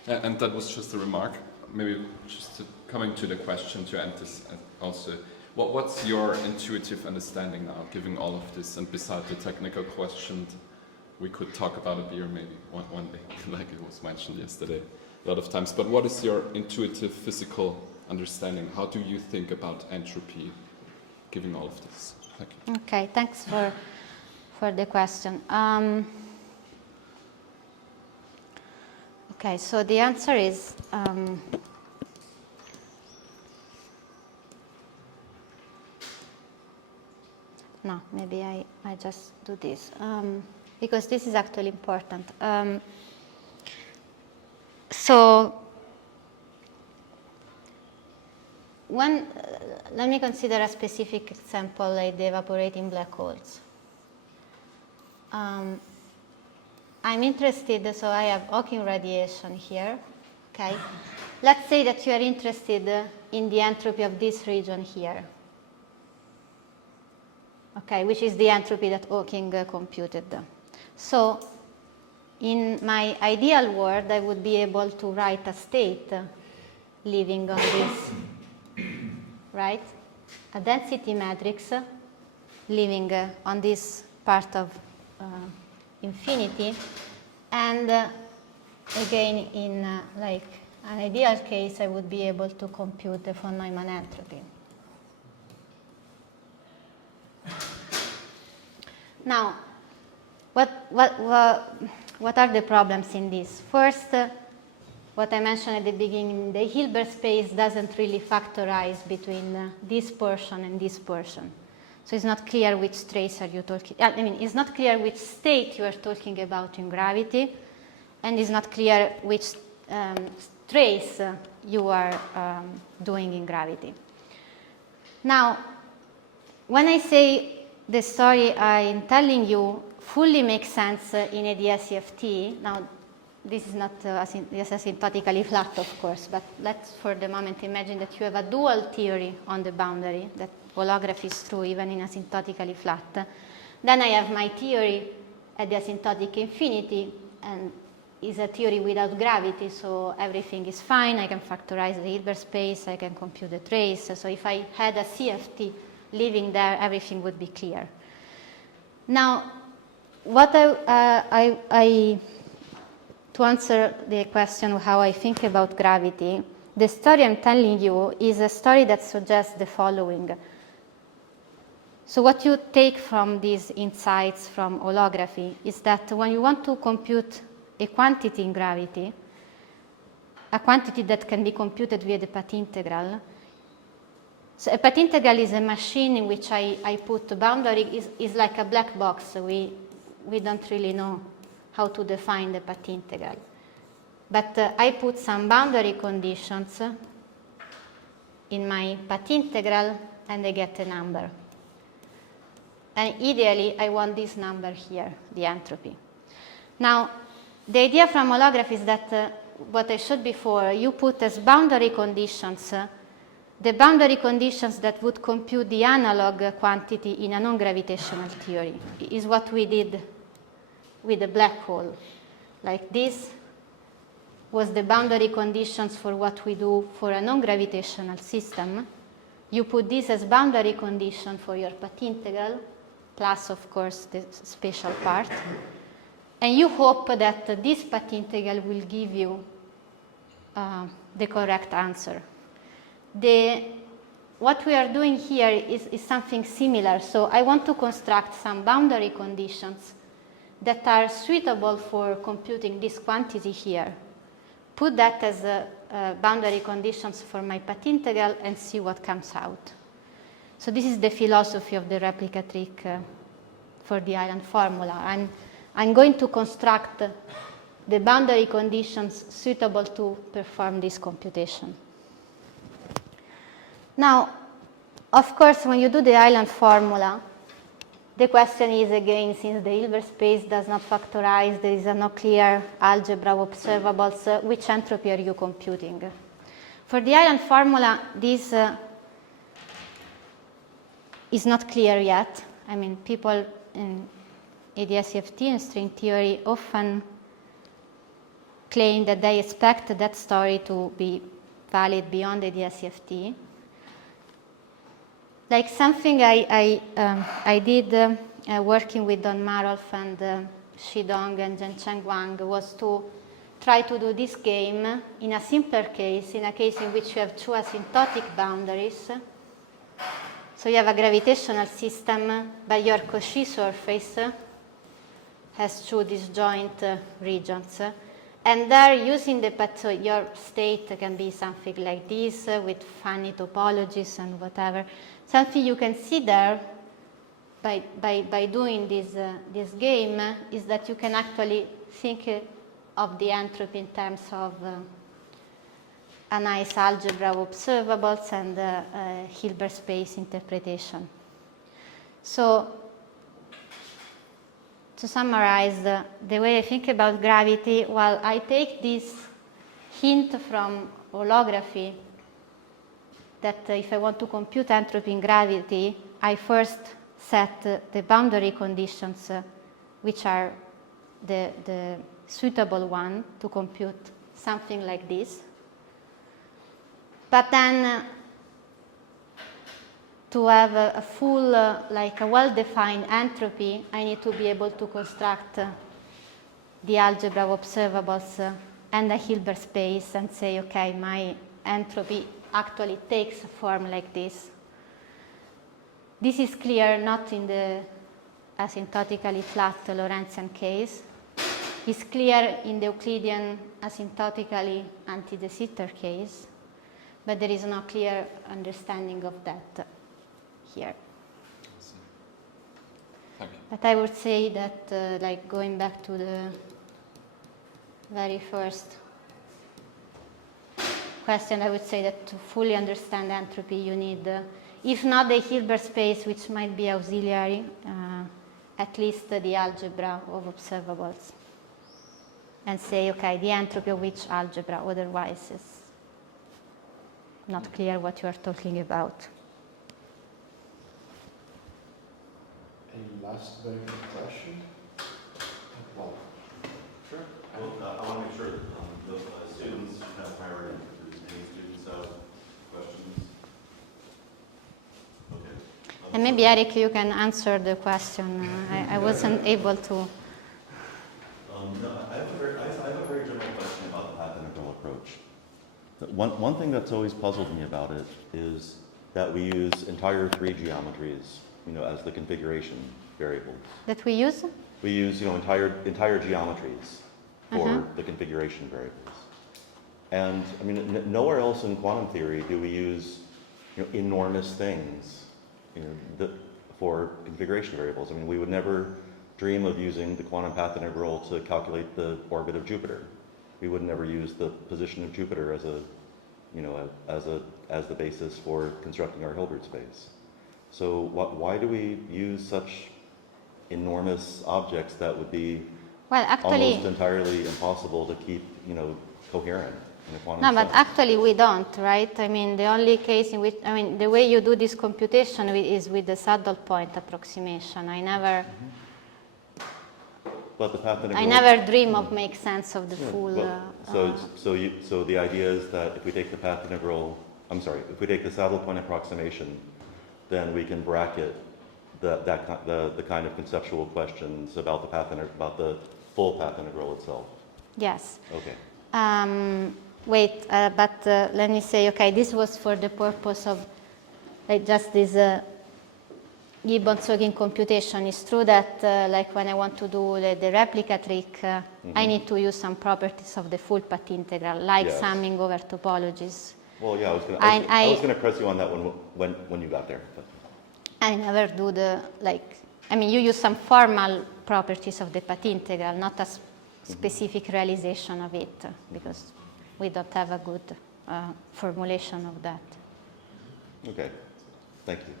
And that was just a remark. Maybe just coming to the question to end this also. What's your intuitive understanding now, given all of this, and beside the technical question, we could talk about a beer maybe one day, like it was mentioned yesterday a lot of times. But what is your intuitive physical understanding? How do you think about entropy, given all of this? Thank you. Okay, thanks for the question. Okay, so the answer is no, maybe I just do this because this is actually important. So let me consider a specific example, like the evaporating black holes. I'm interested, so I have Hawking radiation here, okay? Let's say that you are interested in the entropy of this region here, okay, which is the entropy that Hawking computed. So in my ideal world, I would be able to write a state living on this, right? A density matrix living on this part of infinity, and again in like an ideal case I would be able to compute the von Neumann entropy. Now, what are the problems in this? First, what I mentioned at the beginning, the Hilbert space doesn't really factorize between this portion and this portion. So it's not clear which trace are you talking. I mean, it's not clear which state you are talking about in gravity, and it's not clear which trace you are doing in gravity. Now, when I say the story I'm telling you fully makes sense in a DSEFT, now this is not asymptotically flat, of course, but let's for the moment imagine that you have a dual theory on the boundary, that holography is true even in asymptotically flat. Then I have my theory at the asymptotic infinity, and is a theory without gravity, so everything is fine. I can factorize the Hilbert space, I can compute the trace. So if I had a CFT living there, everything would be clear. Now, what to answer the question of how I think about gravity, the story I'm telling you is a story that suggests the following. So what you take from these insights from holography is that when you want to compute a quantity in gravity, a quantity that can be computed via the path integral, so a path integral is a machine in which I put the boundary, is like a black box. So we don't really know how to define the path integral. But I put some boundary conditions in my path integral, and I get a number. And ideally, I want this number here, the entropy. Now, the idea from holography is that what I showed before, you put as boundary conditions the boundary conditions that would compute the analog quantity in a non-gravitational theory, is what we did with the black hole. Like this was the boundary conditions for what we do for a non-gravitational system. You put this as boundary condition for your path integral, plus, of course, the spatial part. And you hope that this path integral will give you the correct answer. What we are doing here is something similar. So I want to construct some boundary conditions that are suitable for computing this quantity here. Put that as boundary conditions for my path integral and see what comes out. So this is the philosophy of the replica trick for the island formula. I'm going to construct the boundary conditions suitable to perform this computation. Now, of course, when you do the island formula, the question is again, since the Hilbert space does not factorize, there is no clear algebra of observables, which entropy are you computing? For the island formula, this is not clear yet. I mean, people in ADS-CFT and string theory often claim that they expect that story to be valid beyond ADS-CFT. Like something I did working with Don Marolf and Shi Dong and Zhencheng Wang was to try to do this game in a simpler case, in a case in which you have two asymptotic boundaries. So you have a gravitational system, but your Cauchy surface has two disjoint regions. And there, using the path, so your state can be something like this with funny topologies and whatever. Something you can see there by doing this game is that you can actually think of the entropy in terms of a nice algebra of observables and Hilbert space interpretation. So to summarize, the way I think about gravity, well, I take this hint from holography that if I want to compute entropy in gravity, I first set the boundary conditions which are the suitable one to compute something like this. But then to have a full, like a well-defined entropy, I need to be able to construct the algebra of observables and a Hilbert space and say, okay, my entropy actually takes a form like this. This is clear not in the asymptotically flat Lorentzian case. It's clear in the Euclidean asymptotically anti-de Sitter case, but there is no clear understanding of that here. Thank you. But I would say that, like going back to the very first question, I would say that to fully understand entropy, you need, if not the Hilbert space, which might be auxiliary, at least the algebra of observables. And say, okay, the entropy of which algebra, otherwise it's not clear what you are talking about. Any last very good question? Well, sure. Well, I want to make sure that the students have priority. If any students have questions. Okay. And maybe, Eric, you can answer the question. I wasn't able to. No, I have a very general question about the path integral approach. One thing that's always puzzled me about it is that we use entire 3 geometries, as the configuration variables. That we use? We use, entire geometries for the configuration variables. And I mean, nowhere else in quantum theory do we use, enormous things, for configuration variables. I mean, we would never dream of using the quantum path integral to calculate the orbit of Jupiter. We would never use the position of Jupiter as as the basis for constructing our Hilbert space. So why do we use such enormous objects that would be Well, actually, almost entirely impossible to keep, coherent in a quantum no, but sense. actually we don't, right? I mean, the only case in which, I mean, the way you do this computation is with the saddle point approximation. I never But the path integral. I never dream of make sense of the full. So the idea is that if we take the path integral, if we take the saddle point approximation, then we can bracket the kind of conceptual questions about about the full path integral itself. Yes. Okay. But let me say, okay, this was for the purpose of just this Gibbon-Sogin computation. It's true that like when I want to do the replica trick, I need to use some properties of the full path integral, like Yes. summing over topologies. Well, yeah, I was going to press you on that one when you got there. But. I never do you use some formal properties of the path integral, not a specific realization of it, because we don't have a good formulation of that. Okay, thank you.